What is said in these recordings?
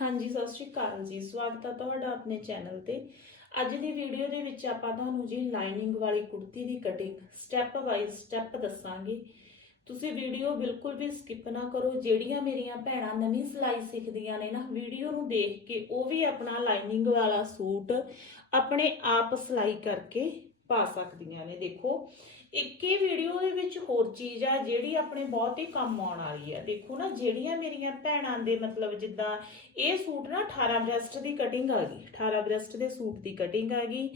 ਹਾਂਜੀ, ਸਤਿ ਸ਼੍ਰੀ ਅਕਾਲ ਜੀ। ਸਵਾਗਤ ਹੈ ਤੁਹਾਡਾ ਆਪਣੇ ਚੈਨਲ ਤੇ। ਅੱਜ ਦੀ ਵੀਡੀਓ ਦੇ ਵਿੱਚ ਆਪਾਂ ਤੁਹਾਨੂੰ ਜੀ ਲਾਈਨਿੰਗ ਵਾਲੀ ਕੁੜਤੀ ਦੀ ਕਟਿੰਗ ਸਟੈਪ ਵਾਈਜ਼ ਸਟੈਪ ਦੱਸਾਂਗੇ। ਤੁਸੀਂ ਵੀਡੀਓ ਬਿਲਕੁਲ ਵੀ ਸਕਿਪ ਨਾ ਕਰੋ। ਜਿਹੜੀਆਂ ਮੇਰੀਆਂ ਭੈਣਾਂ ਨਵੀਂ ਸਿਲਾਈ ਸਿੱਖਦੀਆਂ ਨੇ ਨਾ ਵੀਡੀਓ ਨੂੰ ਦੇਖ ਕੇ ਉਹ ਵੀ ਆਪਣਾ ਲਾਈਨਿੰਗ ਵਾਲਾ ਸੂਟ ਆਪਣੇ ਆਪ ਸਿਲਾਈ ਕਰਕੇ ਪਾ ਸਕਦੀਆਂ ਨੇ। ਦੇਖੋ ਇੱਕ ਹੀ ਵੀਡੀਓ ਦੇ ਵਿੱਚ ਹੋਰ ਚੀਜ਼ ਆ ਜਿਹੜੀ ਆਪਣੇ ਬਹੁਤ ਹੀ ਕੰਮ ਆਉਣ ਵਾਲੀ ਆ। ਦੇਖੋ ਨਾ, ਜਿਹੜੀਆਂ ਮੇਰੀਆਂ ਭੈਣਾਂ ਦੇ ਮਤਲਬ ਜਿੱਦਾਂ ਇਹ ਸੂਟ ਨਾ 18 ਬ੍ਰੈਸਟ ਦੀ ਕਟਿੰਗ ਆ ਗਈ। 18 ਬ੍ਰੈਸਟ ਦੇ ਸੂਟ ਦੀ ਕਟਿੰਗ ਆ ਗਈ।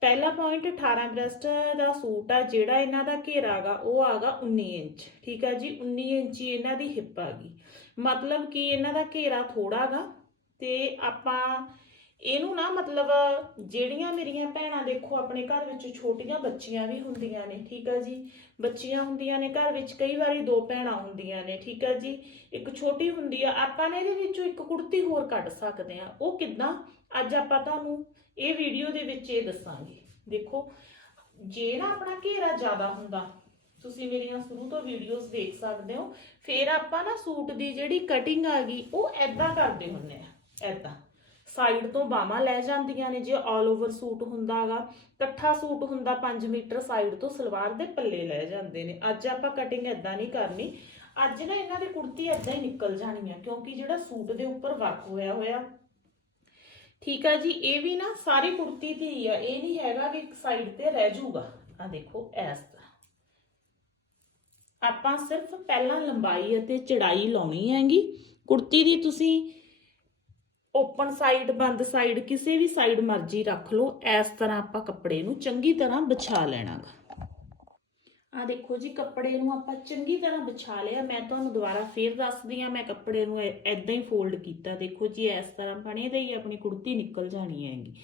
ਪਹਿਲਾ ਪੁਆਇੰਟ 18 ਬ੍ਰੈਸਟ ਦਾ ਸੂਟ ਆ ਜਿਹੜਾ ਇਹਨਾਂ ਦਾ ਘੇਰਾ ਹੈਗਾ ਉਹ ਆਗਾ 19 ਇੰਚ। ਠੀਕ ਆ ਜੀ 19 ਇੰਚ ਇਹਨਾਂ ਦੀ ਹਿੱਪ ਆ ਗਈ। ਮਤਲਬ ਕਿ ਇਹਨਾਂ ਦਾ ਘੇਰਾ ਥੋੜਾ ਗਾ ਤੇ ਆਪਾਂ ਇਹਨੂੰ ਨਾ ਮਤਲਬ ਜਿਹੜੀਆਂ ਮੇਰੀਆਂ ਭੈਣਾਂ ਦੇਖੋ ਆਪਣੇ ਘਰ ਵਿੱਚ ਛੋਟੀਆਂ ਬੱਚੀਆਂ ਵੀ ਹੁੰਦੀਆਂ ਨੇ, ਠੀਕ ਆ ਜੀ? ਬੱਚੀਆਂ ਹੁੰਦੀਆਂ ਨੇ ਘਰ ਵਿੱਚ, ਕਈ ਵਾਰੀ ਦੋ ਭੈਣਾਂ ਹੁੰਦੀਆਂ ਨੇ, ਠੀਕ ਆ ਜੀ? ਇੱਕ ਛੋਟੀ ਹੁੰਦੀ ਆ, ਆਪਾਂ ਨੇ ਇਹਦੇ ਵਿੱਚੋਂ ਇੱਕ ਕੁੜਤੀ ਹੋਰ ਕੱਢ ਸਕਦੇ ਆ। ਉਹ ਕਿੱਦਾਂ? ਅੱਜ ਆਪਾਂ ਤੁਹਾਨੂੰ ਇਹ ਵੀਡੀਓ ਦੇ ਵਿੱਚ ਇਹ ਦੱਸਾਂਗੇ। ਦੇਖੋ, ਜੇ ਨਾ ਆਪਣਾ ਘੇਰਾ ਜ਼ਿਆਦਾ ਹੁੰਦਾ, ਤੁਸੀਂ ਮੇਰੀਆਂ ਸ਼ੁਰੂ ਤੋਂ ਵੀਡੀਓਜ਼ ਦੇਖ ਸਕਦੇ ਹੋ, ਫਿਰ ਆਪਾਂ ਨਾ ਸੂਟ ਦੀ ਜਿਹੜੀ ਕਟਿੰਗ ਆ ਗਈ, ਉਹ ਐਦਾਂ ਕਰਦੇ ਹੁੰਨੇ ਆ ਐਦਾਂ ਸਾਈਡ ਤੋਂ ਬਾਹਾਂ ਲੈ ਜਾਂਦੀਆਂ ਨੇ, ਜੇ ਆਲ ਓਵਰ ਸੂਟ ਹੁੰਦਾਗਾ ਇਕੱਠਾ ਸੂਟ ਹੁੰਦਾ 5 ਮੀਟਰ ਸਾਈਡ ਤੋਂ ਸਲਵਾਰ ਦੇ ਪੱਲੇ ਲੈ ਜਾਂਦੇ ਨੇ। ਅੱਜ ਆਪਾਂ ਕਟਿੰਗ ਐਦਾਂ ਨਹੀਂ ਕਰਨੀ। ਅੱਜ ਨਾ ਇਹਨਾਂ ਦੀ ਕੁੜਤੀ ਐਦਾਂ ਹੀ ਨਿਕਲ ਜਾਣੀ ਆ, ਕਿਉਂਕਿ ਜਿਹੜਾ ਸੂਟ ਦੇ ਉੱਪਰ ਵਰਕ ਹੋਇਆ ਹੋਇਆ। ਠੀਕ ਆ ਜੀ, ਇਹ ਵੀ ਨਾ ਸਾਰੀ ਕੁੜਤੀ ਤੇ ਹੀ ਆ, ਇਹ ਨਹੀਂ ਹੈਗਾ ਕਿ ਇੱਕ ਸਾਈਡ ਤੇ ਰਹਿ ਜਾਊਗਾ। ਆ ਦੇਖੋ ਐਸ ਤਰ੍ਹਾਂ। ਆਪਾਂ ਸਿਰਫ ਪਹਿਲਾਂ ਲੰਬਾਈ ਅਤੇ ਚੜਾਈ ਲਾਉਣੀ ਹੈਗੀ। ਕੁੜਤੀ ਦੀ ਤੁਸੀਂ ਓਪਨ ਸਾਈਡ ਬੰਦ ਸਾਈਡ ਕਿਸੇ ਵੀ ਸਾਈਡ ਮਰਜ਼ੀ ਰੱਖ ਲਓ। ਇਸ ਤਰ੍ਹਾਂ ਆਪਾਂ ਕੱਪੜੇ ਨੂੰ ਚੰਗੀ ਤਰ੍ਹਾਂ ਵਿਛਾ ਲੈਣਾਗਾ। ਆ ਦੇਖੋ ਜੀ, ਕੱਪੜੇ ਨੂੰ ਆਪਾਂ ਚੰਗੀ ਤਰ੍ਹਾਂ ਵਿਛਾ ਲਿਆ। ਮੈਂ ਤੁਹਾਨੂੰ ਦੁਬਾਰਾ ਫੇਰ ਦੱਸਦੀ ਆ ਮੈਂ ਕੱਪੜੇ ਨੂੰ ਐਦਾਂ ਹੀ ਫੋਲਡ ਕੀਤਾ। ਦੇਖੋ ਜੀ, ਇਸ ਤਰ੍ਹਾਂ ਬਣੇ ਦੇ ਹੀ ਆਪਣੀ ਕੁੜਤੀ ਨਿਕਲ ਜਾਣੀ ਹੈਗੀ।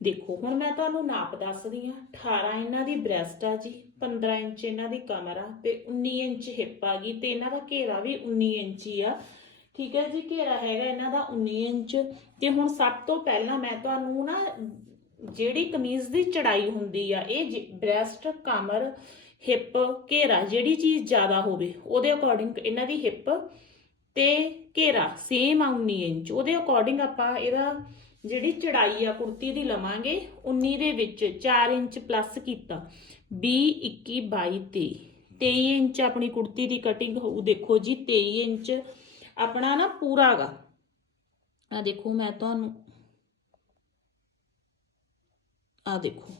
ਦੇਖੋ, ਹੁਣ ਮੈਂ ਤੁਹਾਨੂੰ ਨਾਪ ਦੱਸਦੀ ਆ 18 ਇਹਨਾਂ ਦੀ ਬ੍ਰੈਸਟ ਆ ਜੀ 15 ਇੰਚ ਇਹਨਾਂ ਦੀ ਕਮਰ ਆ ਤੇ 19 ਇੰਚ ਹਿੱਪ ਆ ਗਈ ਤੇ ਇਹਨਾਂ ਦਾ ਘੇਰਾ ਵੀ 19 ਇੰਚ ਹੀ ਆ। ਠੀਕ ਹੈ ਜੀ, ਘੇਰਾ ਹੈਗਾ ਇਹਨਾਂ ਦਾ 19 ਇੰਚ। ਤੇ ਹੁਣ ਸਭ ਤੋਂ ਪਹਿਲਾਂ ਮੈਂ ਤੁਹਾਨੂੰ ਨਾ ਜਿਹੜੀ ਕਮੀਜ਼ ਦੀ ਚੜਾਈ ਹੁੰਦੀ ਆ, ਇਹ ਬ੍ਰੈਸਟ, ਕਮਰ, ਹਿੱਪ, ਘੇਰਾ ਜਿਹੜੀ ਚੀਜ਼ ਜ਼ਿਆਦਾ ਹੋਵੇ, ਉਹਦੇ ਅਕੋਰਡਿੰਗ ਇਹਨਾਂ ਦੀ ਹਿੱਪ ਤੇ ਘੇਰਾ ਸੇਮ ਆ 19 ਇੰਚ। ਉਹਦੇ ਅਕੋਰਡਿੰਗ ਆਪਾਂ ਇਹਦਾ ਜਿਹੜੀ ਚੜਾਈ ਆ, ਕੁੜਤੀ ਦੀ ਲਵਾਂਗੇ 19 ਦੇ ਵਿੱਚ 4 ਇੰਚ ਪਲੱਸ ਕੀਤਾ। 20 21 22 23 23 ਇੰਚ ਆਪਣੀ ਕੁੜਤੀ ਦੀ ਕਟਿੰਗ ਹੋਊ, ਦੇਖੋ ਜੀ 23 ਇੰਚ। ਆਪਣਾ ਨਾ ਪੂਰਾ ਗਾ। ਆ ਦੇਖੋ ਮੈਂ ਤੁਹਾਨੂੰ ਆ ਦੇਖੋ,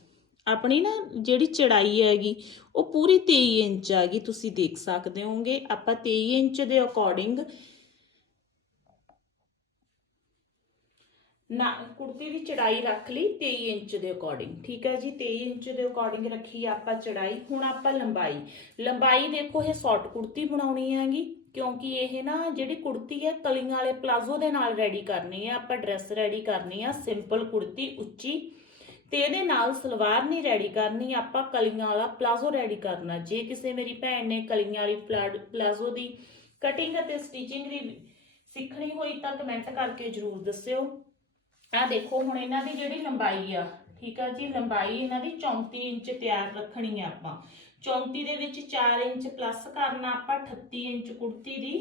ਆਪਣੀ ਨਾ ਜਿਹੜੀ ਚੜਾਈ ਹੈਗੀ, ਉਹ ਪੂਰੀ 23 ਇੰਚ ਆ ਗਈ ਤੁਸੀਂ ਦੇਖ ਸਕਦੇ ਹੋਗੇ ਆਪਾਂ 23 ਇੰਚ ਦੇ ਅਕੋਰਡਿੰਗ ਨਾ, ਕੁੜਤੀ ਦੀ ਚੜਾਈ ਰੱਖ ਲਈ 23 ਇੰਚ ਦੇ ਅਕੋਰਡਿੰਗ ਠੀਕ ਹੈ ਜੀ? 23 ਇੰਚ ਦੇ ਅਕੋਰਡਿੰਗ ਰੱਖੀ ਆਪਾਂ ਚੜਾਈ। ਹੁਣ ਆਪਾਂ ਲੰਬਾਈ ਲੰਬਾਈ ਦੇਖੋ, ਇਹ ਸ਼ਾਰਟ ਕੁੜਤੀ ਬਣਾਉਣੀ ਹੈਗੀ। ਕਿਉਂਕਿ ਇਹ ਨਾ ਜਿਹੜੀ ਕੁੜਤੀ ਹੈ ਕਲੀਆਂ ਵਾਲੇ ਪਲਾਜ਼ੋ ਦੇ ਨਾਲ ਰੈਡੀ ਕਰਨੀ ਹੈ, ਆਪਾਂ ਡਰੈਸ ਰੈਡੀ ਕਰਨੀ ਆ ਸਿੰਪਲ ਕੁੜਤੀ, ਉੱਚੀ। ਤੇ ਇਹਦੇ ਨਾਲ ਸਲਵਾਰ ਨਹੀਂ ਰੈਡੀ ਕਰਨੀ, ਆਪਾਂ ਕਲੀਆਂ ਵਾਲਾ ਪਲਾਜ਼ੋ ਰੈਡੀ ਕਰਨਾ। ਜੇ ਕਿਸੇ ਮੇਰੀ ਭੈਣ ਨੇ ਕਲੀਆਂ ਵਾਲੀ ਪਲਾਜ਼ੋ ਦੀ ਕਟਿੰਗ ਅਤੇ ਸਟਿਚਿੰਗ ਦੀ ਸਿੱਖਣੀ ਹੋਈ ਤਾਂ ਕਮੈਂਟ ਕਰਕੇ ਜਰੂਰ ਦੱਸਿਓ। ਆ ਦੇਖੋ, ਹੁਣ ਇਹਨਾਂ ਦੀ ਜਿਹੜੀ ਲੰਬਾਈ ਆ, ਠੀਕ ਆ ਜੀ, ਲੰਬਾਈ ਇਹਨਾਂ ਦੀ 34 ਇੰਚ ਤਿਆਰ ਰੱਖਣੀ ਆ ਆਪਾਂ। 34 ਦੇ ਵਿੱਚ 4 ਇੰਚ ਪਲੱਸ ਕਰਨਾ ਆਪਾਂ 38 ਇੰਚ ਕੁੜਤੀ ਦੀ,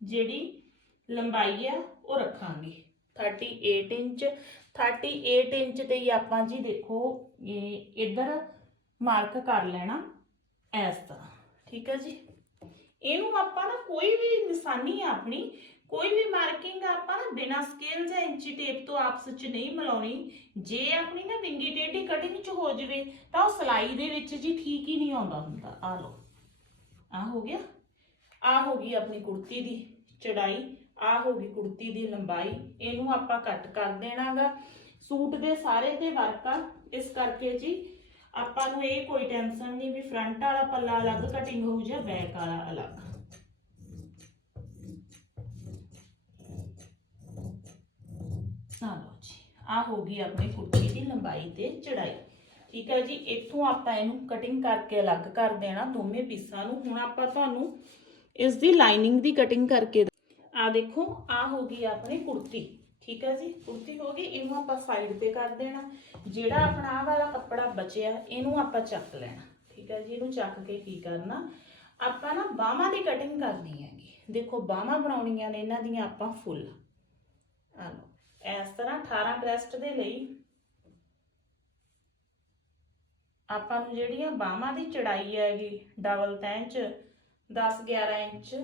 ਜਿਹੜੀ ਲੰਬਾਈ ਆ, ਉਹ ਰੱਖਾਂਗੇ। 38 ਇੰਚ 38 ਇੰਚ ਤੇ ਹੀ ਆਪਾਂ ਜੀ ਦੇਖੋ, ਇਹ ਇਧਰ ਮਾਰਕ ਕਰ ਲੈਣਾ ਇਸ ਤਰ੍ਹਾਂ, ਠੀਕ ਹੈ ਜੀ? ਇਹਨੂੰ ਆਪਾਂ ਨਾ ਕੋਈ ਵੀ ਨਿਸ਼ਾਨੀ ਆ ਆਪਣੀ ਕੋਈ ਵੀ ਮਾਰਕਿੰਗ ਆਪਾਂ ਨਾ ਬਿਨਾ ਸਕੇਲ ਜਾਂ ਇੰਚੀ ਟੇਪ ਤੋਂ ਆਪਸ ਵਿੱਚ ਨਹੀਂ ਮਿਲਾਉਣੀ। ਜੇ ਆਪਣੀ ਨਾ ਵਿੰਗੀ ਟੇਢੀ ਕਟਿੰਗ ਚ ਹੋ ਜਵੇ, ਤਾਂ ਉਹ ਸਲਾਈ ਦੇ ਵਿੱਚ ਜੀ ਠੀਕ ਹੀ ਨਹੀਂ ਆਉਂਦਾ ਹੁੰਦਾ। ਆ ਲਓ। ਆ ਹੋ ਗਿਆ। ਆ ਹੋ ਗਈ ਆਪਣੀ ਕੁੜਤੀ ਦੀ ਚੜਾਈ। ਆ ਹੋ ਗਈ ਕੁੜਤੀ ਦੀ ਲੰਬਾਈ। ਇਹਨੂੰ ਆਪਾਂ ਕੱਟ ਕਰ ਦੇਣਾਗਾ। ਸੂਟ ਦੇ ਸਾਰੇ ਤੇ ਵਰਕ ਆ। ਇਸ ਕਰਕੇ ਜੀ ਆਪਾਂ ਨੂੰ ਇਹ ਕੋਈ ਟੈਨਸ਼ਨ ਨਹੀਂ ਵੀ ਫਰੰਟ ਵਾਲਾ ਪੱਲਾ ਅਲੱਗ ਕਟਿੰਗ ਹੋਊ ਜਾਂ ਬੈਕ ਵਾਲਾ ਅਲੱਗ। ਆ ਲਓ ਜੀ। ਆ ਹੋ ਗਈ ਆਪਣੀ ਕੁੜਤੀ ਦੀ ਲੰਬਾਈ ਤੇ ਚੜਾਈ। ਠੀਕ ਹੈ ਜੀ, ਇੱਥੋਂ ਆਪਾਂ ਇਹਨੂੰ ਕਟਿੰਗ ਕਰਕੇ ਅਲੱਗ ਕਰ ਦੇਣਾ ਦੋਵੇਂ ਪੀਸਾਂ ਨੂੰ। ਹੁਣ ਆਪਾਂ ਤੁਹਾਨੂੰ ਇਸ ਦੀ ਲਾਈਨਿੰਗ ਦੀ ਕਟਿੰਗ ਕਰਕੇ ਆ ਦੇਖੋ, ਆ ਹੋ ਗਈ ਆਪਣੀ ਕੁੜਤੀ। ਠੀਕ ਹੈ ਜੀ, ਕੁੜਤੀ ਹੋ ਗਈ। ਇਹਨੂੰ ਆਪਾਂ ਸਾਈਡ ਤੇ ਕਰ ਦੇਣਾ। ਜਿਹੜਾ ਆਪਣਾ ਆਹ ਵਾਲਾ ਕੱਪੜਾ ਬਚਿਆ, ਇਹਨੂੰ ਆਪਾਂ ਚੱਕ ਲੈਣਾ। ਠੀਕ ਹੈ ਜੀ, ਇਹਨੂੰ ਚੱਕ ਕੇ ਕੀ ਕਰਨਾ? ਆਪਾਂ ਨਾ ਬਾਹਾਂ ਦੀ ਕਟਿੰਗ ਕਰਨੀ ਹੈਗੀ। ਦੇਖੋ, ਬਾਹਾਂ ਬਣਾਉਣੀਆਂ ਨੇ, ਇਹਨਾਂ ਦੀਆਂ ਆਪਾਂ ਫੁੱਲ। ਆ ਲਓ। ਇਸ ਤਰ੍ਹਾਂ 18 ਬ੍ਰੈਸਟ ਦੇ ਲਈ ਆਪਾਂ ਨੂੰ ਜਿਹੜੀਆਂ ਬਾਹਾਂ ਦੀ ਚੜਾਈ ਹੈਗੀ ਡਬਲ ਤੈਂ ਚ 10 11 ਇੰਚ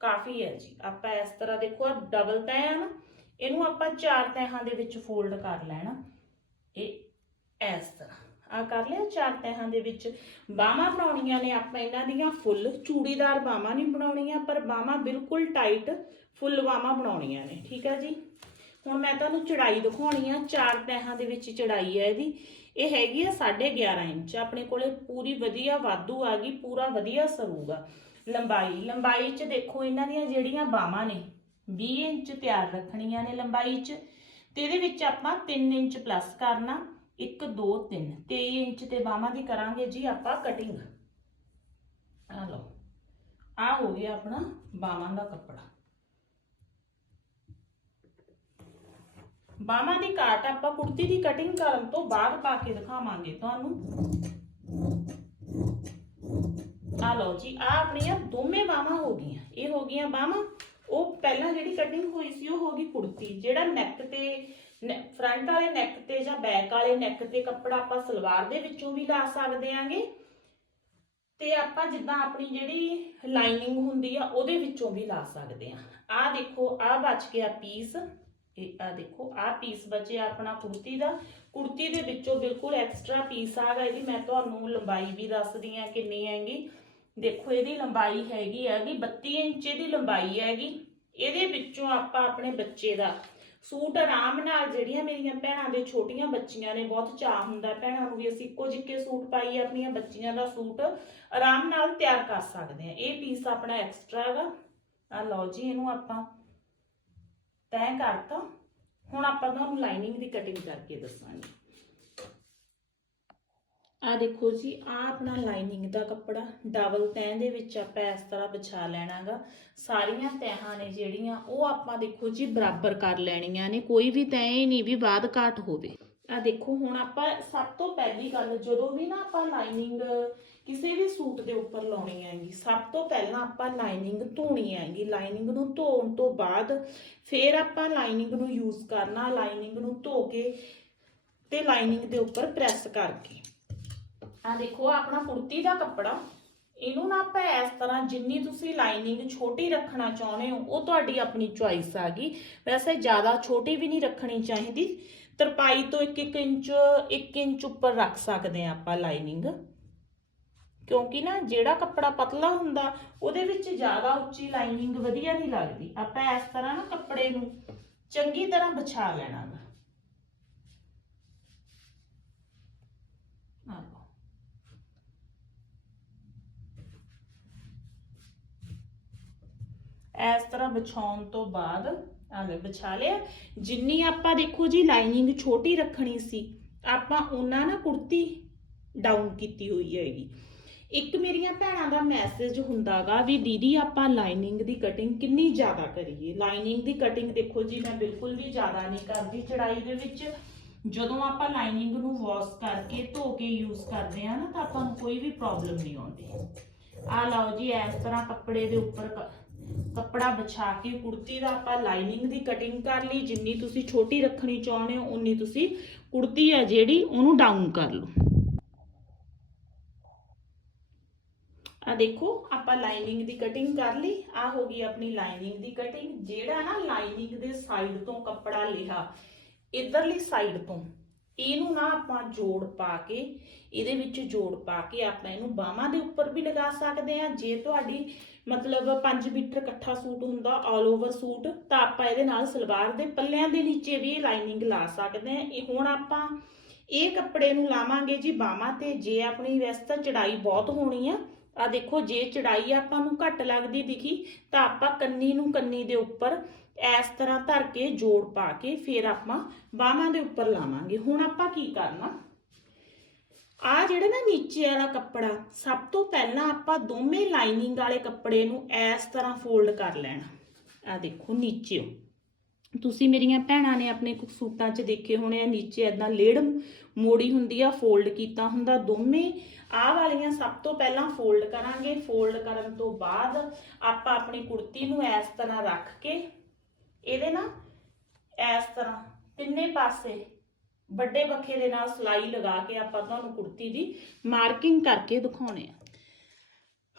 ਕਾਫੀ ਹੈ ਜੀ। ਆਪਾਂ ਇਸ ਤਰ੍ਹਾਂ ਦੇਖੋ ਡਬਲ ਤੈਂ ਹੈ ਨਾ, ਇਹਨੂੰ ਆਪਾਂ ਚਾਰ ਤੈਹਾਂ ਦੇ ਵਿੱਚ ਫੋਲਡ ਕਰ ਲੈਣਾ। ਇਹ ਇਸ ਤਰ੍ਹਾਂ। ਆ ਕਰ ਲਿਆ, ਚਾਰ ਤਹਿਾਂ ਦੇ ਵਿੱਚ। ਬਾਹਾਂ ਬਣਾਉਣੀਆਂ ਨੇ ਆਪਾਂ ਇਹਨਾਂ ਦੀਆਂ ਫੁੱਲ। ਚੂੜੀਦਾਰ ਬਾਹਾਂ ਨਹੀਂ ਬਣਾਉਣੀਆਂ, ਪਰ ਬਾਹਾਂ ਬਿਲਕੁਲ ਟਾਈਟ ਫੁੱਲ ਬਾਹਾਂ ਬਣਾਉਣੀਆਂ ਨੇ। ਠੀਕ ਹੈ ਜੀ? ਹੁਣ ਮੈਂ ਤੁਹਾਨੂੰ ਚੜਾਈ ਦਿਖਾਉਣੀ ਆ, ਚਾਰ ਤਹਿਾਂ ਦੇ ਵਿੱਚ ਚੜਾਈ ਹੈ ਇਹਦੀ। ਇਹ ਹੈਗੀ ਆ 11.5 ਇੰਚ। ਆਪਣੇ ਕੋਲੇ ਪੂਰੀ ਵਧੀਆ ਵਾਧੂ ਆ ਗਈ, ਪੂਰਾ ਵਧੀਆ ਸਰੂਗਾ। ਲੰਬਾਈ ਲੰਬਾਈ 'ਚ ਦੇਖੋ ਇਹਨਾਂ ਦੀਆਂ ਜਿਹੜੀਆਂ ਬਾਹਾਂ ਨੇ 20 ਇੰਚ ਤਿਆਰ ਰੱਖਣੀਆਂ ਨੇ ਲੰਬਾਈ 'ਚ। ਤੇ ਇਹਦੇ ਵਿੱਚ ਆਪਾਂ 3 ਇੰਚ ਪਲੱਸ ਕਰਨਾ 1 2 3 23 ਇੰਚ ਤੇ ਬਾਹਾਂ ਦੀ ਕਰਾਂਗੇ ਜੀ ਆਪਾਂ ਕਟਿੰਗ ਆ ਲਓ। ਆ ਹੋ ਗਿਆ ਆਪਣਾ ਬਾਹਾਂ ਦਾ ਕੱਪੜਾ। ਬਾਹਾਂ ਦੀ ਕਾਟ ਆਪਾਂ ਕੁੜਤੀ ਦੀ ਕਟਿੰਗ ਕਰਨ ਤੋਂ ਬਾਅਦ ਪਾ ਕੇ ਦਿਖਾਵਾਂਗੇ ਤੁਹਾਨੂੰ। ਆ ਲਓ ਜੀ ਆ ਆਪਣੀਆਂ ਦੋਵੇਂ ਬਾਹਾਂ ਹੋ ਗਈਆਂ। ਇਹ ਹੋ ਗਈਆਂ ਬਾਹਾਂ। ਉਹ ਪਹਿਲਾਂ ਜਿਹੜੀ ਕਟਿੰਗ ਹੋਈ ਸੀ, ਉਹ ਹੋ ਗਈ ਕੁੜਤੀ। ਜਿਹੜਾ ਨੈਕ ਤੇ ਫਰੰਟ ਵਾਲੇ ਨੈਕ ਤੇ ਜਾਂ ਬੈਕ ਵਾਲੇ ਨੈਕ ਤੇ ਕੱਪੜਾ ਆਪਾਂ ਸਲਵਾਰ ਦੇ ਵਿੱਚੋਂ ਵੀ ਲਾ ਸਕਦੇ ਆਂਗੇ। ਤੇ ਆਪਾਂ ਜਿੱਦਾਂ ਆਪਣੀ ਜਿਹੜੀ ਲਾਈਨਿੰਗ ਹੁੰਦੀ ਆ, ਉਹਦੇ ਵਿੱਚੋਂ ਵੀ ਲਾ ਸਕਦੇ ਆ। ਆ ਦੇਖੋ ਆ ਬਚ ਗਿਆ ਪੀਸ ਇਹ ਆ ਦੇਖੋ ਆ ਪੀਸ ਬਚਿਆ ਆਪਣਾ ਕੁੜਤੀ ਦਾ। ਕੁੜਤੀ ਦੇ ਵਿੱਚੋਂ ਬਿਲਕੁਲ ਐਕਸਟਰਾ ਪੀਸ ਆ ਇਹਦੀ। ਮੈਂ ਤੁਹਾਨੂੰ ਲੰਬਾਈ ਵੀ ਦੱਸਦੀ ਆ ਕਿੰਨੀ ਹੈਗੀ। ਦੇਖੋ, ਇਹਦੀ ਲੰਬਾਈ ਹੈਗੀ ਹੈਗੀ 32 ਇੰਚ ਦੀ ਲੰਬਾਈ ਹੈਗੀ। ਇਹਦੇ ਵਿੱਚੋਂ ਆਪਾਂ ਆਪਣੇ ਬੱਚੇ ਦਾ ਸੂਟ ਆਰਾਮ ਨਾਲ, ਜਿਹੜੀਆਂ ਮੇਰੀਆਂ ਭੈਣਾਂ ਦੇ ਛੋਟੀਆਂ ਬੱਚੀਆਂ ਨੇ, ਬਹੁਤ ਚਾਹ ਹੁੰਦਾ ਭੈਣਾਂ ਨੂੰ ਵੀ ਅਸੀਂ ਇੱਕੋ ਜਿੱਕੇ ਸੂਟ ਪਾਈਏ ਆਪਣੀਆਂ ਬੱਚੀਆਂ ਦਾ ਸੂਟ, ਆਰਾਮ ਨਾਲ ਤਿਆਰ ਕਰ ਸਕਦੇ ਆ ਇਹ ਪੀਸ ਆਪਣਾ ਐਕਸਟਰਾ ਹੈਗਾ ਆ ਲਓ ਜੀ, ਇਹਨੂੰ ਆਪਾਂ ਤੈਅ ਕਰਤਾ, ਹੁਣ ਆਪਾਂ ਤੁਹਾਨੂੰ ਲਾਈਨਿੰਗ ਦੀ ਕਟਿੰਗ ਕਰਕੇ ਦੱਸਾਂਗੇ। ਆ ਦੇਖੋ ਜੀ, ਆ ਆਪਣਾ ਲਾਈਨਿੰਗ ਦਾ ਕੱਪੜਾ ਡਬਲ ਤੈਂ ਦੇ ਵਿੱਚ ਆਪਾਂ ਇਸ ਤਰ੍ਹਾਂ ਵਿਛਾ ਲੈਣਾਗਾ। ਸਾਰੀਆਂ ਤੈਹਾਂ ਨੇ ਜਿਹੜੀਆਂ, ਉਹ ਆਪਾਂ ਦੇਖੋ ਜੀ ਬਰਾਬਰ ਕਰ ਲੈਣੀਆਂ ਨੇ, ਕੋਈ ਵੀ ਤੈਂ ਹੀ ਨਹੀਂ ਵੀ ਬਾਅਦ ਘਾਟ ਹੋਵੇ। ਆ ਦੇਖੋ, ਹੁਣ ਆਪਾਂ ਸਭ ਤੋਂ ਪਹਿਲੀ ਗੱਲ, ਜਦੋਂ ਵੀ ਨਾ ਆਪਾਂ ਲਾਈਨਿੰਗ ਕਿਸੇ ਵੀ ਸੂਟ ਦੇ ਉੱਪਰ ਲਾਉਣੀ ਹੈਗੀ, ਸਭ ਤੋਂ ਪਹਿਲਾਂ ਆਪਾਂ ਲਾਈਨਿੰਗ ਧੋਣੀ ਹੈਗੀ। ਲਾਈਨਿੰਗ ਨੂੰ ਧੋਣ ਤੋਂ ਬਾਅਦ ਫਿਰ ਆਪਾਂ ਲਾਈਨਿੰਗ ਨੂੰ ਯੂਜ਼ ਕਰਨਾ ਲਾਈਨਿੰਗ ਨੂੰ ਧੋ ਕੇ ਤੇ ਲਾਈਨਿੰਗ ਦੇ ਉੱਪਰ ਪ੍ਰੈਸ ਕਰਕੇ। ਆ ਦੇਖੋ ਆਪਣਾ ਕੁੜਤੀ ਦਾ ਕੱਪੜਾ। ਇਹਨੂੰ ਨਾ ਆਪਾਂ ਇਸ ਤਰ੍ਹਾਂ ਜਿੰਨੀ ਤੁਸੀਂ ਲਾਈਨਿੰਗ ਛੋਟੀ ਰੱਖਣਾ ਚਾਹੁੰਦੇ ਹੋ, ਉਹ ਤੁਹਾਡੀ ਆਪਣੀ ਚੁਆਇਸ ਆ ਗਈ। ਵੈਸੇ ਜ਼ਿਆਦਾ ਛੋਟੀ ਵੀ ਨਹੀਂ ਰੱਖਣੀ ਚਾਹੀਦੀ। ਤਰਪਾਈ ਤੋਂ 1-1 ਇੰਚ 1 ਇੰਚ ਉੱਪਰ ਰੱਖ ਸਕਦੇ ਆ ਆਪਾਂ ਲਾਈਨਿੰਗ ਕਿਉਂਕਿ ਨਾ ਜਿਹੜਾ ਕੱਪੜਾ ਪਤਲਾ ਹੁੰਦਾ, ਉਹਦੇ ਵਿੱਚ ਜ਼ਿਆਦਾ ਉੱਚੀ ਲਾਈਨਿੰਗ ਵਧੀਆ ਨਹੀਂ ਲੱਗਦੀ। ਆਪਾਂ ਇਸ ਤਰ੍ਹਾਂ ਨਾ ਕੱਪੜੇ ਨੂੰ ਚੰਗੀ ਤਰ੍ਹਾਂ ਵਿਛਾ ਲੈਣਾ ਗਾ ਇਸ ਤਰ੍ਹਾਂ ਵਿਛਾਉਣ ਤੋਂ ਬਾਅਦ ਆ ਲੈ ਵਿਛਾ ਲਿਆ। ਜਿੰਨੀ ਆਪਾਂ ਦੇਖੋ ਜੀ ਲਾਈਨਿੰਗ ਛੋਟੀ ਰੱਖਣੀ ਸੀ, ਆਪਾਂ ਉਹਨਾਂ ਨਾ ਕੁੜਤੀ ਡਾਊਨ ਕੀਤੀ ਹੋਈ ਹੈਗੀ। ਇੱਕ ਮੇਰੀਆਂ ਭੈਣਾਂ ਦਾ ਮੈਸੇਜ ਹੁੰਦਾਗਾ ਵੀ ਦੀਦੀ ਆਪਾਂ ਲਾਈਨਿੰਗ ਦੀ ਕਟਿੰਗ ਕਿੰਨੀ ਜ਼ਿਆਦਾ ਕਰੀਏ। ਲਾਈਨਿੰਗ ਦੀ ਕਟਿੰਗ ਦੇਖੋ ਜੀ ਮੈਂ ਬਿਲਕੁਲ ਵੀ ਜ਼ਿਆਦਾ ਨਹੀਂ ਕਰਦੀ। ਚੜਾਈ ਦੇ ਵਿੱਚ ਜਦੋਂ ਆਪਾਂ ਲਾਈਨਿੰਗ ਨੂੰ ਵਾਸ਼ ਕਰਕੇ ਧੋ ਕੇ ਯੂਜ਼ ਕਰਦੇ ਆ ਨਾ, ਤਾਂ ਆਪਾਂ ਨੂੰ ਕੋਈ ਵੀ ਪ੍ਰੋਬਲਮ ਨਹੀਂ ਆਉਂਦੀ। ਆ ਲਓ ਜੀ, ਇਸ ਤਰ੍ਹਾਂ ਕੱਪੜੇ ਦੇ ਉੱਪਰ ਕੱਪੜਾ ਵਿਛਾ ਕੇ, ਕੁੜਤੀ ਦਾ ਆਪਾਂ ਲਾਈਨਿੰਗ ਦੀ ਕਟਿੰਗ ਕਰ ਲਈ, ਜਿੰਨੀ ਤੁਸੀਂ ਛੋਟੀ ਰੱਖਣੀ ਚਾਹੁੰਦੇ ਹੋ, ਉਨੀ ਤੁਸੀਂ ਕੁੜਤੀ ਹੈ ਜਿਹੜੀ ਉਹਨੂੰ ਡਾਊਨ ਕਰ ਲਓ। ਆ ਦੇਖੋ, ਆਪਾਂ ਲਾਈਨਿੰਗ ਦੀ ਕਟਿੰਗ ਕਰ ਲਈ, ਆ ਹੋ ਗਈ ਆਪਣੀ ਲਾਈਨਿੰਗ ਦੀ ਕਟਿੰਗ ਜਿਹੜਾ ਨਾ ਲਾਈਨਿੰਗ ਦੇ ਸਾਈਡ ਤੋਂ ਕੱਪੜਾ ਲਿਆ, ਇਧਰਲੀ ਸਾਈਡ ਤੋਂ, ਇਹਨੂੰ ਨਾ ਆਪਾਂ ਜੋੜ ਪਾ ਕੇ, ਇਹਦੇ ਵਿੱਚ ਜੋੜ ਪਾ ਕੇ ਆਪਾਂ ਇਹਨੂੰ ਬਾਹਾਂ ਦੇ ਉੱਪਰ ਵੀ ਲਗਾ ਸਕਦੇ ਆ ਜੇ ਤੁਹਾਡੀ ਮਤਲਬ 5 ਮੀਟਰ ਇਕੱਠਾ ਸੂਟ ਹੁੰਦਾ ਆਲ ਓਵਰ ਸੂਟ, ਤਾਂ ਆਪਾਂ ਇਹਦੇ ਨਾਲ ਸਲਵਾਰ ਦੇ ਪੱਲਿਆਂ ਦੇ ਨੀਚੇ ਵੀ ਲਾਈਨਿੰਗ ਲਾ ਸਕਦੇ ਹਾਂ। ਇਹ ਹੁਣ ਆਪਾਂ ਇਹ ਕੱਪੜੇ ਨੂੰ ਲਾਵਾਂਗੇ ਜੀ ਬਾਹਾਂ ਤੇ। ਜੇ ਆਪਣੀ ਵੈਸੇ ਤਾਂ ਚੜਾਈ ਬਹੁਤ ਹੋਣੀ ਆ। ਆ ਦੇਖੋ, ਜੇ ਚੜਾਈ ਆਪਾਂ ਨੂੰ ਘੱਟ ਲੱਗਦੀ ਦਿਖੀ, ਤਾਂ ਆਪਾਂ ਕੰਨੀ ਨੂੰ ਕੰਨੀ ਦੇ ਉੱਪਰ ਇਸ ਤਰ੍ਹਾਂ ਧਰ ਕੇ, ਜੋੜ ਪਾ ਕੇ ਫਿਰ ਆਪਾਂ ਬਾਹਾਂ ਦੇ ਉੱਪਰ ਲਾਵਾਂਗੇ। ਹੁਣ ਆਪਾਂ ਕੀ ਕਰਨਾ? ਆ ਜਿਹੜਾ ਨਾ ਨੀਚੇ ਵਾਲਾ ਕੱਪੜਾ, ਸਭ ਤੋਂ ਪਹਿਲਾਂ ਆਪਾਂ ਦੋਵੇਂ ਲਾਈਨਿੰਗ ਵਾਲੇ ਕੱਪੜੇ ਨੂੰ ਇਸ ਤਰ੍ਹਾਂ ਫੋਲਡ ਕਰ ਲੈਣਾ। ਆ ਦੇਖੋ ਨੀਚੇ ਤੁਸੀਂ ਮੇਰੀਆਂ ਭੈਣਾਂ ਨੇ ਆਪਣੇ ਕੁ ਸੂਟਾਂ 'ਚ ਦੇਖੇ ਹੋਣੇ ਆ, ਨੀਚੇ ਐਦਾਂ ਲੇੜ ਮੋੜੀ ਹੁੰਦੀ ਆ ਫੋਲਡ ਕੀਤਾ ਹੁੰਦਾ। ਦੋਵੇਂ ਆਹ ਵਾਲੀਆਂ ਸਭ ਤੋਂ ਪਹਿਲਾਂ ਫੋਲਡ ਕਰਾਂਗੇ। ਫੋਲਡ ਕਰਨ ਤੋਂ ਬਾਅਦ ਆਪਾਂ ਆਪਣੀ ਕੁੜਤੀ ਨੂੰ ਇਸ ਤਰ੍ਹਾਂ ਰੱਖ ਕੇ, ਇਹਦੇ ਨਾ ਇਸ ਤਰ੍ਹਾਂ ਤਿੰਨੇ ਪਾਸੇ ਵੱਡੇ ਬੱਖੇ ਦੇ ਨਾਲ ਸਲਾਈ ਲਗਾ ਕੇ ਆਪਾਂ ਤੁਹਾਨੂੰ ਕੁੜਤੀ ਦੀ ਮਾਰਕਿੰਗ ਕਰਕੇ ਦਿਖਾਉਣੇ ਆ।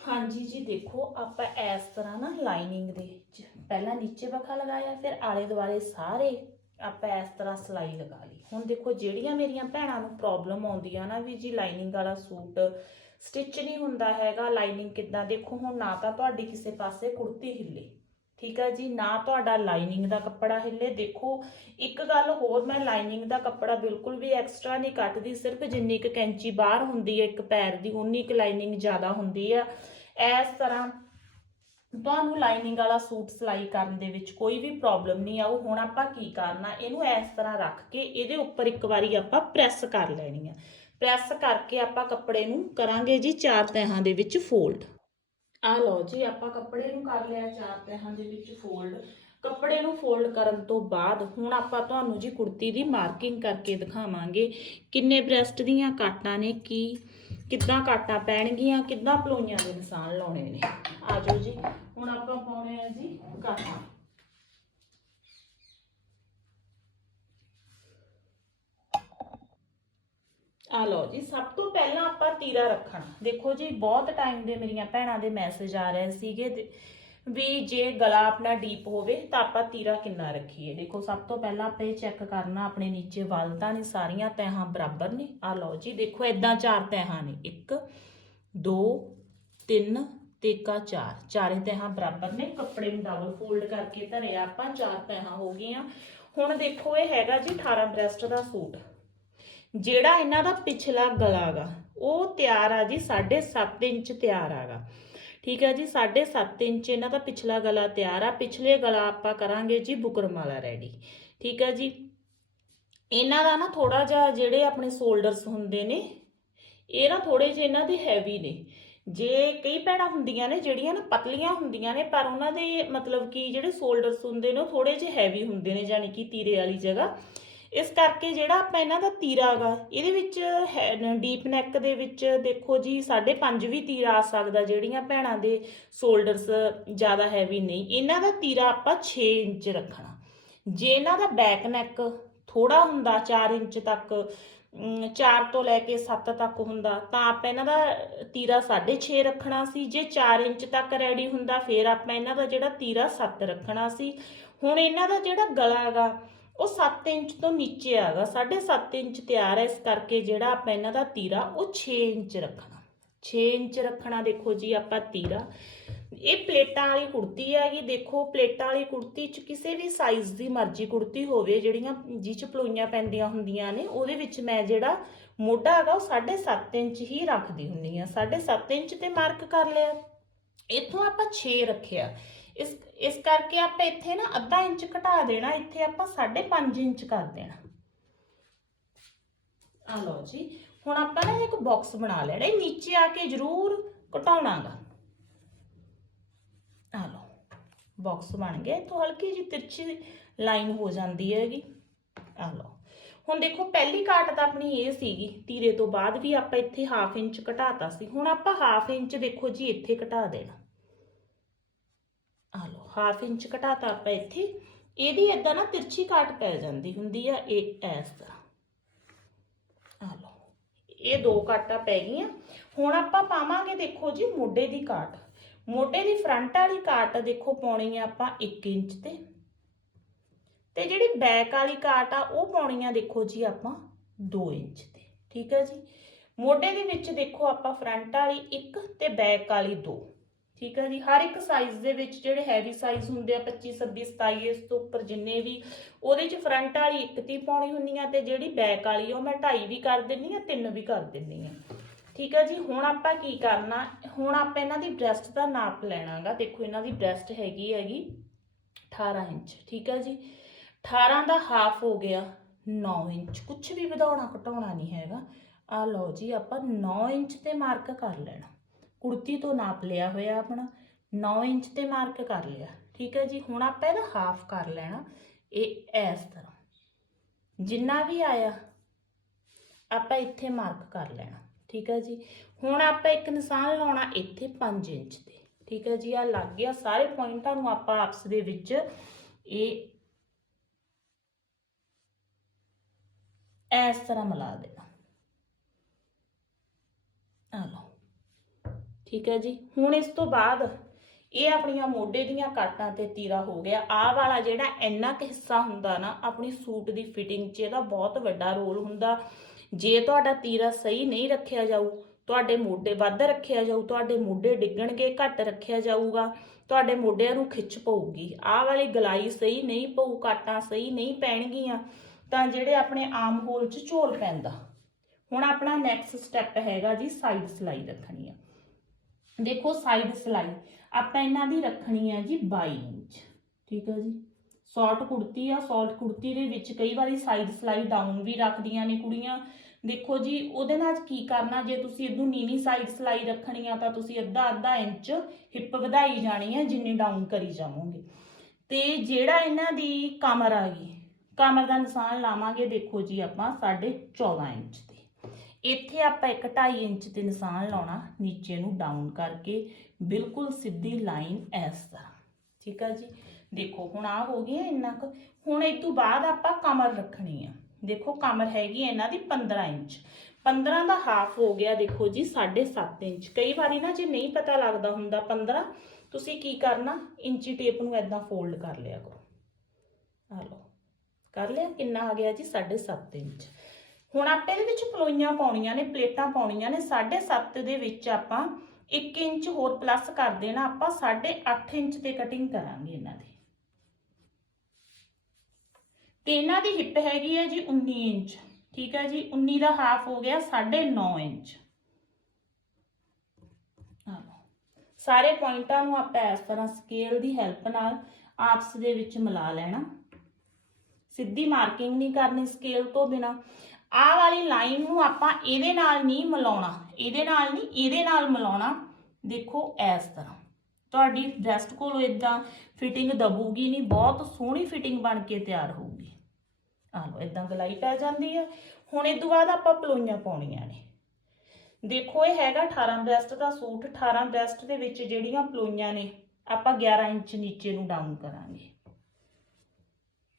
ਹਾਂਜੀ ਜੀ, ਦੇਖੋ, ਆਪਾਂ ਇਸ ਤਰ੍ਹਾਂ ਨਾ ਲਾਈਨਿੰਗ ਦੇ ਪਹਿਲਾਂ ਨੀਚੇ ਬੱਖਾ ਲਗਾਇਆ, ਫਿਰ ਆਲੇ ਦੁਆਲੇ ਸਾਰੇ ਆਪਾਂ ਇਸ ਤਰ੍ਹਾਂ ਸਲਾਈ ਲਗਾ ਲਈ। ਹੁਣ ਦੇਖੋ, ਜਿਹੜੀਆਂ ਮੇਰੀਆਂ ਭੈਣਾਂ ਨੂੰ ਪ੍ਰੋਬਲਮ ਆਉਂਦੀ ਆ ਨਾ ਵੀ ਜੀ ਲਾਈਨਿੰਗ ਵਾਲਾ ਸੂਟ ਸਟਿਚ ਨਹੀਂ ਹੁੰਦਾ ਹੈਗਾ, ਲਾਈਨਿੰਗ ਕਿੱਦਾਂ ਦੇਖੋ, ਹੁਣ ਨਾ ਤਾਂ ਤੁਹਾਡੀ ਕਿਸੇ ਪਾਸੇ ਕੁੜਤੀ ਹਿੱਲੇ। ਠੀਕ ਹੈ ਜੀ, ਨਾ ਤੁਹਾਡਾ ਲਾਈਨਿੰਗ ਦਾ ਕੱਪੜਾ ਹਿੱਲੇ। ਦੇਖੋ, ਇੱਕ ਗੱਲ ਹੋਰ, ਮੈਂ ਲਾਈਨਿੰਗ ਦਾ ਕੱਪੜਾ ਬਿਲਕੁਲ ਵੀ ਐਕਸਟਰਾ ਨਹੀਂ ਕੱਟਦੀ, ਸਿਰਫ ਜਿੰਨੀ ਕੁ ਕੈਂਚੀ ਬਾਹਰ ਹੁੰਦੀ ਹੈ, ਇੱਕ ਪੈਰ ਦੀ, ਉਨੀ ਕੁ ਲਾਈਨਿੰਗ ਜ਼ਿਆਦਾ ਹੁੰਦੀ ਆ। ਇਸ ਤਰ੍ਹਾਂ ਤੁਹਾਨੂੰ ਲਾਈਨਿੰਗ ਵਾਲਾ ਸੂਟ ਸਿਲਾਈ ਕਰਨ ਦੇ ਵਿੱਚ ਕੋਈ ਵੀ ਪ੍ਰੋਬਲਮ ਨਹੀਂ ਆਊ। ਹੁਣ ਆਪਾਂ ਕੀ ਕਰਨਾ, ਇਹਨੂੰ ਇਸ ਤਰ੍ਹਾਂ ਰੱਖ ਕੇ ਇਹਦੇ ਉੱਪਰ ਇੱਕ ਵਾਰੀ ਆਪਾਂ ਪ੍ਰੈਸ ਕਰ ਲੈਣੀ ਆ। ਪ੍ਰੈਸ ਕਰਕੇ ਆਪਾਂ ਕੱਪੜੇ ਨੂੰ ਕਰਾਂਗੇ ਜੀ ਚਾਰ ਤਹਾਂ ਦੇ ਵਿੱਚ ਫੋਲਡ ਆ ਲਓ ਜੀ, ਆਪਾਂ ਕੱਪੜੇ ਨੂੰ ਕਰ ਲਿਆ ਚਾਰ ਤਹਾਂ ਦੇ ਵਿੱਚ ਫੋਲਡ ਕੱਪੜੇ ਨੂੰ ਫੋਲਡ ਕਰਨ ਤੋਂ ਬਾਅਦ ਹੁਣ ਆਪਾਂ ਤੁਹਾਨੂੰ ਜੀ ਕੁੜਤੀ ਦੀ ਮਾਰਕਿੰਗ ਕਰਕੇ ਦਿਖਾਵਾਂਗੇ। ਕਿੰਨੇ ਬ੍ਰੈਸਟ ਦੀਆਂ ਕਾਟਾਂ ਨੇ, ਕੀ, ਕਿੱਦਾਂ ਕਾਟਾਂ ਪੈਣਗੀਆਂ, ਕਿੱਦਾਂ ਪਲੋਈਆਂ ਦੇ ਨਿਸ਼ਾਨ ਲਾਉਣੇ ਨੇ। ਆ ਜਾਓ ਜੀ, ਹੁਣ ਆਪਾਂ ਪਾਉਣੇ ਆ ਜੀ ਕਾਟਾਂ। ਆ ਲਓ ਜੀ, ਸਭ ਤੋਂ ਪਹਿਲਾਂ ਆਪਾਂ ਤੀਰਾ ਰੱਖਣਾ। ਦੇਖੋ ਜੀ, ਬਹੁਤ ਟਾਈਮ ਦੇ ਮੇਰੀਆਂ ਭੈਣਾਂ ਦੇ ਮੈਸੇਜ ਆ ਰਹੇ ਸੀਗੇ ਤੇ ਵੀ ਜੇ ਗਲਾ ਆਪਣਾ ਡੀਪ ਹੋਵੇ ਤਾਂ ਆਪਾਂ ਤੀਰਾ ਕਿੰਨਾ ਰੱਖੀਏ। ਦੇਖੋ, ਸਭ ਤੋਂ ਪਹਿਲਾਂ ਆਪਾਂ ਇਹ ਚੈੱਕ ਕਰਨਾ, ਆਪਣੇ ਨੀਚੇ ਵੱਲ ਤਾਂ ਨਹੀਂ ਸਾਰੀਆਂ ਤਹਾਂ ਬਰਾਬਰ ਨੇ। ਆ ਲਓ ਜੀ, ਦੇਖੋ ਇਦਾਂ ਚਾਰ ਤਹਾਂ ਨੇ। 1 2 3 ਤੇ ਇੱਕਾ ਚਾਰ। ਚਾਰੇ ਤਹਾਂ ਬਰਾਬਰ ਨੇ। ਕੱਪੜੇ ਨੂੰ ਡਬਲ ਫੋਲਡ ਕਰਕੇ ਧਰਿਆ ਆਪਾਂ, ਚਾਰ ਤਹਾਂ ਹੋ ਗਈਆਂ। ਹੁਣ ਦੇਖੋ, ਇਹ ਹੈਗਾ ਜੀ 18 ਬ੍ਰੈਸਟ ਦਾ ਸੂਟ। ਜਿਹੜਾ ਇਹਨਾਂ ਦਾ ਪਿਛਲਾ ਗਲਾ ਗਾ, ਉਹ ਤਿਆਰ ਆ ਜੀ 7.5 ਇੰਚ ਤਿਆਰ ਆਗਾ ਠੀਕ ਹੈ ਜੀ 7.5 ਇੰਚ ਇਹਨਾਂ ਦਾ ਪਿਛਲਾ ਗਲਾ ਤਿਆਰ ਆ। ਪਿਛਲੇ ਗਲਾ ਆਪਾਂ ਕਰਾਂਗੇ ਜੀ ਬੁਕਰਮ ਵਾਲਾ ਰੈਡੀ। ਠੀਕ ਹੈ ਜੀ, ਇਹਨਾਂ ਦਾ ਨਾ ਥੋੜਾ ਜਿਹਾ ਜਿਹੜੇ ਆਪਣੇ ਸ਼ੋਲਡਰਸ ਹੁੰਦੇ ਨੇ, ਇਹ ਨਾ ਥੋੜੇ ਜਿਹੇ ਇਹਨਾਂ ਦੇ ਹੈਵੀ ਨੇ। ਜੇ ਕਈ ਭੈਣਾਂ ਹੁੰਦੀਆਂ ਨੇ ਜਿਹੜੀਆਂ ਨਾ ਪਤਲੀਆਂ ਹੁੰਦੀਆਂ ਨੇ, ਪਰ ਉਹਨਾਂ ਦੇ ਮਤਲਬ ਕਿ ਜਿਹੜੇ ਸ਼ੋਲਡਰਸ ਹੁੰਦੇ ਨੇ, ਉਹ ਥੋੜੇ ਜਿਹੇ ਹੈਵੀ ਹੁੰਦੇ ਨੇ, ਯਾਨੀ ਕਿ ਤੀਰੇ ਵਾਲੀ ਜਗ੍ਹਾ। ਇਸ ਕਰਕੇ ਜਿਹੜਾ ਆਪਾਂ ਇਹਨਾਂ ਦਾ ਤੀਰਾ ਗਾ, ਇਹਦੇ ਵਿੱਚ ਡੀਪ ਨੈਕ ਦੇ ਵਿੱਚ ਦੇਖੋ ਜੀ 5.5 ਵੀ ਤੀਰਾ ਆ ਸਕਦਾ, ਜਿਹੜੀਆਂ ਭੈਣਾਂ ਦੇ ਸ਼ੋਲਡਰਸ ਜ਼ਿਆਦਾ ਹੈਵੀ ਨਹੀਂ। ਇਹਨਾਂ ਦਾ ਤੀਰਾ ਆਪਾਂ 6 ਇੰਚ ਰੱਖਣਾ। ਜੇ ਇਹਨਾਂ ਦਾ ਬੈਕ ਨੈਕ ਥੋੜਾ ਹੁੰਦਾ 4 ਇੰਚ ਤੱਕ 4 ਤੋਂ ਲੈ ਕੇ 7 ਤੱਕ ਹੁੰਦਾ, ਤਾਂ ਆਪਾਂ ਇਹਨਾਂ ਦਾ ਤੀਰਾ 6.5 ਰੱਖਣਾ ਸੀ। ਜੇ 4 ਇੰਚ ਤੱਕ ਰੈਡੀ ਹੁੰਦਾ, ਫਿਰ ਆਪਾਂ ਇਹਨਾਂ ਦਾ ਜਿਹੜਾ ਤੀਰਾ 7 ਰੱਖਣਾ ਸੀ। ਹੁਣ ਇਹਨਾਂ ਦਾ ਜਿਹੜਾ ਗਲਾ ਹੈਗਾ ਉਹ 7 ਇੰਚ ਤੋਂ ਨੀਚੇ ਆਗਾ 7.5 ਇੰਚ ਤਿਆਰ ਹੈ ਇਸ ਕਰਕੇ ਜਿਹੜਾ ਆਪਾਂ ਇਹਨਾਂ ਦਾ ਤੀਰਾ, ਉਹ 6 ਇੰਚ ਰੱਖਣਾ। 6 ਇੰਚ ਰੱਖਣਾ, ਦੇਖੋ ਜੀ ਆਪਾਂ ਤੀਰਾ। ਇਹ ਪਲੇਟਾਂ ਵਾਲੀ ਕੁੜਤੀ ਹੈਗੀ, ਦੇਖੋ ਪਲੇਟਾਂ ਵਾਲੀ ਕੁੜਤੀ ਚ ਕਿਸੇ ਵੀ ਸਾਈਜ਼ ਦੀ ਮਰਜ਼ੀ ਕੁੜਤੀ ਹੋਵੇ, ਜਿਹੜੀਆਂ ਜਿਹ ਚ ਪਲੋਈਆਂ ਪੈਂਦੀਆਂ ਹੁੰਦੀਆਂ ਨੇ, ਉਹਦੇ ਵਿੱਚ ਮੈਂ ਜਿਹੜਾ ਮੋਢਾ ਹੈਗਾ, ਉਹ 7.5 ਇੰਚ ਹੀ ਰੱਖਦੀ ਹੁੰਦੀ ਆ 7.5 ਇੰਚ ਤੇ ਮਾਰਕ ਕਰ ਲਿਆ। ਇੱਥੋਂ ਆਪਾਂ 6 ਰੱਖਿਆ। ਇਸ ਇਸ ਕਰਕੇ ਆਪਾਂ ਇੱਥੇ ਨਾ ਅੱਧਾ ਇੰਚ ਘਟਾ ਦੇਣਾ, ਇੱਥੇ ਆਪਾਂ 5.5 ਇੰਚ ਕਰ ਦੇਣਾ। ਆ ਲਓ ਜੀ, ਹੁਣ ਆਪਾਂ ਨਾ ਇੱਕ ਬਾਕਸ ਬਣਾ ਲੈਣਾ ਇਹ ਨੀਚੇ ਆ ਕੇ ਜ਼ਰੂਰ ਘਟਾਉਣਾਗਾ। ਆ ਲਓ ਬਾਕਸ ਬਣ ਗਿਆ, ਇੱਥੋਂ ਹਲਕੀ ਜਿਹੀ ਤਿਰਛੀ ਲਾਈਨ ਹੋ ਜਾਂਦੀ ਹੈਗੀ। ਆ ਲਓ, ਹੁਣ ਦੇਖੋ ਪਹਿਲੀ ਕਾਟ ਤਾਂ ਆਪਣੀ ਇਹ ਸੀਗੀ, ਤੀਰੇ ਤੋਂ ਬਾਅਦ ਵੀ ਆਪਾਂ ਇੱਥੇ ਹਾਫ ਇੰਚ ਘਟਾਤਾ ਸੀ, ਹੁਣ ਆਪਾਂ ਹਾਫ ਇੰਚ ਦੇਖੋ ਜੀ ਇੱਥੇ ਘਟਾ ਦੇਣਾ। ਹਾਫ ਇੰਚ ਘਟਾਤਾ ਆਪਾਂ ਇੱਥੇ, ਇਹਦੀ ਇਦਾਂ ਨਾ ਤਿਰਛੀ ਕਾਟ ਪੈ ਜਾਂਦੀ ਹੁੰਦੀ ਆ, ਇਹ ਇਸ ਤਰ੍ਹਾਂ ਆ ਲਓ, ਇਹ ਦੋ ਕਾਟਾਂ ਪੈ ਗਈਆਂ। ਹੁਣ ਆਪਾਂ ਪਾਵਾਂਗੇ ਦੇਖੋ ਜੀ ਮੋਢੇ ਦੀ ਕਾਟ ਮੋਢੇ ਦੀ ਫਰੰਟ ਵਾਲੀ ਕਾਟ ਦੇਖੋ ਪਾਉਣੀ ਆ ਆਪਾਂ 1 ਇੰਚ ਤੇ। ਤੇ ਜਿਹੜੀ ਬੈਕ ਵਾਲੀ ਕਾਟ ਆ, ਉਹ ਪਾਉਣੀ ਆ ਦੇਖੋ ਜੀ ਆਪਾਂ 2 ਇੰਚ ਤੇ, ਠੀਕ ਹੈ ਜੀ? ਮੋਢੇ ਦੇ ਵਿੱਚ ਦੇਖੋ ਆਪਾਂ ਫਰੰਟ ਵਾਲੀ 1 ਤੇ ਬੈਕ ਵਾਲੀ 2 ਠੀਕ ਹੈ ਜੀ? ਹਰ ਇੱਕ ਸਾਈਜ਼ ਦੇ ਵਿੱਚ ਜਿਹੜੇ ਹੈਵੀ ਸਾਈਜ਼ ਹੁੰਦੇ ਆ 25 26 27 ਇਸ ਤੋਂ ਉੱਪਰ ਜਿੰਨੇ ਵੀ, ਉਹਦੇ ਚ ਫਰੰਟ ਵਾਲੀ ਇੱਕ ਤੀ ਪਾਉਣੀ ਹੁੰਦੀ ਆ ਤੇ ਜਿਹੜੀ ਬੈਕ ਵਾਲੀ ਉਹ ਮੈਂ ਢਾਈ ਵੀ ਕਰ ਦਿੰਨੀ ਆ, ਤਿੰਨ ਵੀ ਕਰ ਦਿੰਨੀ ਆ। ਠੀਕ ਹੈ ਜੀ? ਹੁਣ ਆਪਾਂ ਕੀ ਕਰਨਾ, ਹੁਣ ਆਪਾਂ ਇਹਨਾਂ ਦੀ ਬ੍ਰੈਸਟ ਦਾ ਨਾਪ ਲੈਣਾਗਾ। ਦੇਖੋ ਇਹਨਾਂ ਦੀ ਬ੍ਰੈਸਟ ਹੈਗੀ ਹੈਗੀ 18 ਇੰਚ, ਠੀਕ ਹੈ ਜੀ? 18 ਦਾ ਹਾਫ ਹੋ ਗਿਆ 9 ਇੰਚ। ਕੁਝ ਵੀ ਵਧਾਉਣਾ ਘਟਾਉਣਾ ਨਹੀਂ ਹੈਗਾ। ਆ ਲਓ ਜੀ, ਆਪਾਂ 9 ਇੰਚ ਤੇ ਮਾਰਕ ਕਰ ਲੈਣਾ। ਕੁੜਤੀ ਤੋਂ ਨਾਪ ਲਿਆ ਹੋਇਆ ਆਪਣਾ 9 ਇੰਚ ਤੇ ਮਾਰਕ ਕਰ ਲਿਆ। ਠੀਕ ਹੈ ਜੀ, ਹੁਣ ਆਪਾਂ ਇਹਦਾ ਹਾਫ ਕਰ ਲੈਣਾ, ਇਹ ਇਸ ਤਰ੍ਹਾਂ। ਜਿੰਨਾ ਵੀ ਆਇਆ, ਆਪਾਂ ਇੱਥੇ ਮਾਰਕ ਕਰ ਲੈਣਾ। ਠੀਕ ਹੈ ਜੀ, ਹੁਣ ਆਪਾਂ ਇੱਕ ਨਿਸ਼ਾਨ ਲਾਉਣਾ ਇੱਥੇ 5 ਇੰਚ ਤੇ। ਠੀਕ ਹੈ ਜੀ ਆ ਲੱਗ ਗਿਆ, ਸਾਰੇ ਪੁਆਇੰਟਾਂ ਨੂੰ ਆਪਾਂ ਆਪਸ ਦੇ ਵਿੱਚ ਇਹ ਇਸ ਤਰ੍ਹਾਂ ਮਿਲਾ ਦੇਣਾ। ਆ ਲਓ। ਠੀਕ ਹੈ ਜੀ। ਹੁਣ ਇਸ ਤੋਂ ਬਾਅਦ ਇਹ ਆਪਣੀਆਂ ਮੋਢੇ ਦੀਆਂ ਕਾਟਾਂ ਤੇ ਤੀਰਾ ਹੋ ਗਿਆ। ਆਹ ਵਾਲਾ ਜਿਹੜਾ ਇੰਨਾ ਕੁ ਹਿੱਸਾ ਹੁੰਦਾ ਨਾ, ਆਪਣੀ ਸੂਟ ਦੀ ਫਿਟਿੰਗ 'ਚ ਇਹਦਾ ਬਹੁਤ ਵੱਡਾ ਰੋਲ ਹੁੰਦਾ। ਜੇ ਤੁਹਾਡਾ ਤੀਰਾ ਸਹੀ ਨਹੀਂ ਰੱਖਿਆ ਜਾਊ, ਤੁਹਾਡੇ ਮੋਢੇ ਵੱਧ ਰੱਖਿਆ ਜਾਊ, ਤੁਹਾਡੇ ਮੋਢੇ ਡਿੱਗਣਗੇ, ਘੱਟ ਰੱਖਿਆ ਜਾਊਗਾ, ਤੁਹਾਡੇ ਮੋਢਿਆਂ ਨੂੰ ਖਿੱਚ ਪਊਗੀ। ਆਹ ਵਾਲੀ ਗਲਾਈ ਸਹੀ ਨਹੀਂ ਪਊ, ਕਾਟਾਂ ਸਹੀ ਨਹੀਂ ਪੈਣਗੀਆਂ, ਤਾਂ ਜਿਹੜੇ ਆਪਣੇ ਆਮ ਹੋਲ 'ਚ ਝੋਲ ਪੈਂਦਾ। ਹੁਣ ਆਪਣਾ ਨੈਕਸਟ ਸਟੈਪ ਹੈਗਾ ਜੀ ਸਾਈਡ ਸਲਾਈ ਰੱਖਣੀ ਆ। ਦੇਖੋ ਸਾਈਡ ਸਿਲਾਈ ਆਪਾਂ ਇਹਨਾਂ ਦੀ ਰੱਖਣੀ ਹੈ ਜੀ 22 ਇੰਚ, ਠੀਕ ਹੈ ਜੀ। ਸ਼ਾਰਟ ਕੁੜਤੀ ਆ ਸ਼ਾਰਟ ਕੁੜਤੀ ਦੇ ਵਿੱਚ ਕਈ ਵਾਰੀ ਸਾਈਡ ਸਿਲਾਈ ਡਾਊਨ ਵੀ ਰੱਖਦੀਆਂ ਨੇ ਕੁੜੀਆਂ। ਦੇਖੋ ਜੀ, ਉਹਦੇ ਨਾਲ ਕੀ ਕਰਨਾ, ਜੇ ਤੁਸੀਂ ਇਹਨੂੰ ਨੀਵੀਂ ਸਾਈਡ ਸਿਲਾਈ ਰੱਖਣੀ ਆ ਤਾਂ ਤੁਸੀਂ ਅੱਧਾ ਅੱਧਾ ਇੰਚ ਹਿੱਪ ਵਧਾਈ ਜਾਣੀ ਹੈ, ਜਿੰਨੀ ਡਾਊਨ ਕਰੀ ਜਾਵੋਗੇ। ਤੇ ਜਿਹੜਾ ਇਹਨਾਂ ਦੀ ਕਮਰ ਆ ਗਈ, ਕਮਰ ਦਾ ਨਿਸ਼ਾਨ ਲਾਵਾਂਗੇ, ਦੇਖੋ ਜੀ ਆਪਾਂ 14.5 ਇੰਚ ਤੇ। ਇੱਥੇ ਆਪਾਂ 1.5 ਇੰਚ ਤੇ ਨਿਸ਼ਾਨ ਲਾਉਣਾ, ਨੀਚੇ ਨੂੰ ਡਾਊਨ ਕਰਕੇ, ਬਿਲਕੁਲ ਸਿੱਧੀ ਲਾਈਨ ਇਸ ਤਰ੍ਹਾਂ। ਠੀਕ ਆ ਜੀ? ਦੇਖੋ, ਹੁਣ ਆ ਹੋ ਗਿਆ ਇੰਨਾ ਕੁ। ਹੁਣ ਇਸ ਤੋਂ ਬਾਅਦ ਆਪਾਂ ਕਮਰ ਰੱਖਣੀ ਆ। ਦੇਖੋ, ਕਮਰ ਹੈਗੀ ਹੈ ਇਹਨਾਂ ਦੀ 15 ਇੰਚ। 15 ਦਾ ਹਾਫ ਹੋ ਗਿਆ, ਦੇਖੋ ਜੀ 7.5 ਇੰਚ। ਕਈ ਵਾਰੀ ਨਾ ਜੇ ਨਹੀਂ ਪਤਾ ਲੱਗਦਾ ਹੁੰਦਾ 15 ਤੁਸੀਂ ਕੀ ਕਰਨਾ? ਇੰਚੀ ਟੇਪ ਨੂੰ ਐਦਾਂ ਫੋਲਡ ਕਰ ਲਿਆ ਕਰੋ। ਆ ਲਓ। ਕਰ ਲਿਆ? ਕਿੰਨਾ ਆ ਗਿਆ ਜੀ? 7.5 ਇੰਚ। ਹੁਣ ਆਪਾਂ ਇਹਦੇ ਵਿੱਚ ਪਲੋਈਆਂ ਪਾਉਣੀਆਂ ਨੇ, ਪਲੇਟਾਂ ਪਾਉਣੀਆਂ ਨੇ 7.5 ਦੇ ਵਿੱਚ ਆਪਾਂ 1 ਇੰਚ ਹੋਰ ਪਲੱਸ ਕਰ ਦੇਣਾ, ਆਪਾਂ 8.5 ਇੰਚ ਤੇ ਕਟਿੰਗ ਕਰਾਂਗੇ ਇਹਨਾਂ ਦੀ। ਤੇ ਇਹਨਾਂ ਦੀ ਹਿੱਪ ਹੈਗੀ ਹੈ ਜੀ 19 ਇੰਚ, ਠੀਕ ਹੈ ਜੀ 19 ਦਾ ਹਾਫ ਹੋ ਗਿਆ 9.5 ਇੰਚ। ਸਾਰੇ ਪੁਆਇੰਟਾਂ ਨੂੰ ਆਪਾਂ ਇਸ ਤਰ੍ਹਾਂ ਸਕੇਲ ਦੀ ਹੈਲਪ ਨਾਲ ਆਪਸ ਦੇ ਵਿੱਚ ਮਿਲਾ ਲੈਣਾ। ਸਿੱਧੀ ਮਾਰਕਿੰਗ ਨਹੀਂ ਕਰਨੀ ਸਕੇਲ ਤੋਂ ਬਿਨਾ। ਆਹ ਵਾਲੀ ਲਾਈਨ ਨੂੰ ਆਪਾਂ ਇਹਦੇ ਨਾਲ ਨਹੀਂ ਮਿਲਾਉਣਾ। ਇਹਦੇ ਨਾਲ ਨਹੀਂ, ਇਹਦੇ ਨਾਲ ਮਿਲਾਉਣਾ। ਦੇਖੋ ਇਸ ਤਰ੍ਹਾਂ। ਤੁਹਾਡੀ ਵੈਸਟ ਕੋਲੋਂ ਇਦਾਂ ਫਿਟਿੰਗ ਦਬੂਗੀ ਨਹੀਂ, ਬਹੁਤ ਸੋਹਣੀ ਫਿਟਿੰਗ ਬਣ ਕੇ ਤਿਆਰ ਹੋਊਗੀ। ਆ ਲਓ ਇਦਾਂ ਗਲਾਈ ਪੈ ਜਾਂਦੀ ਆ। ਹੁਣ ਇਹ ਤੋਂ ਬਾਅਦ ਆਪਾਂ ਪਲੋਈਆਂ ਪਾਉਣੀਆਂ ਨੇ। ਦੇਖੋ, ਇਹ ਹੈਗਾ 18 ਬ੍ਰੈਸਟ ਦਾ ਸੂਟ। 18 ਬ੍ਰੈਸਟ ਦੇ ਵਿੱਚ ਜਿਹੜੀਆਂ ਪਲੋਈਆਂ ਨੇ, ਆਪਾਂ 11 ਇੰਚ ਨੀਚੇ ਨੂੰ ਡਾਊਨ ਕਰਾਂਗੇ।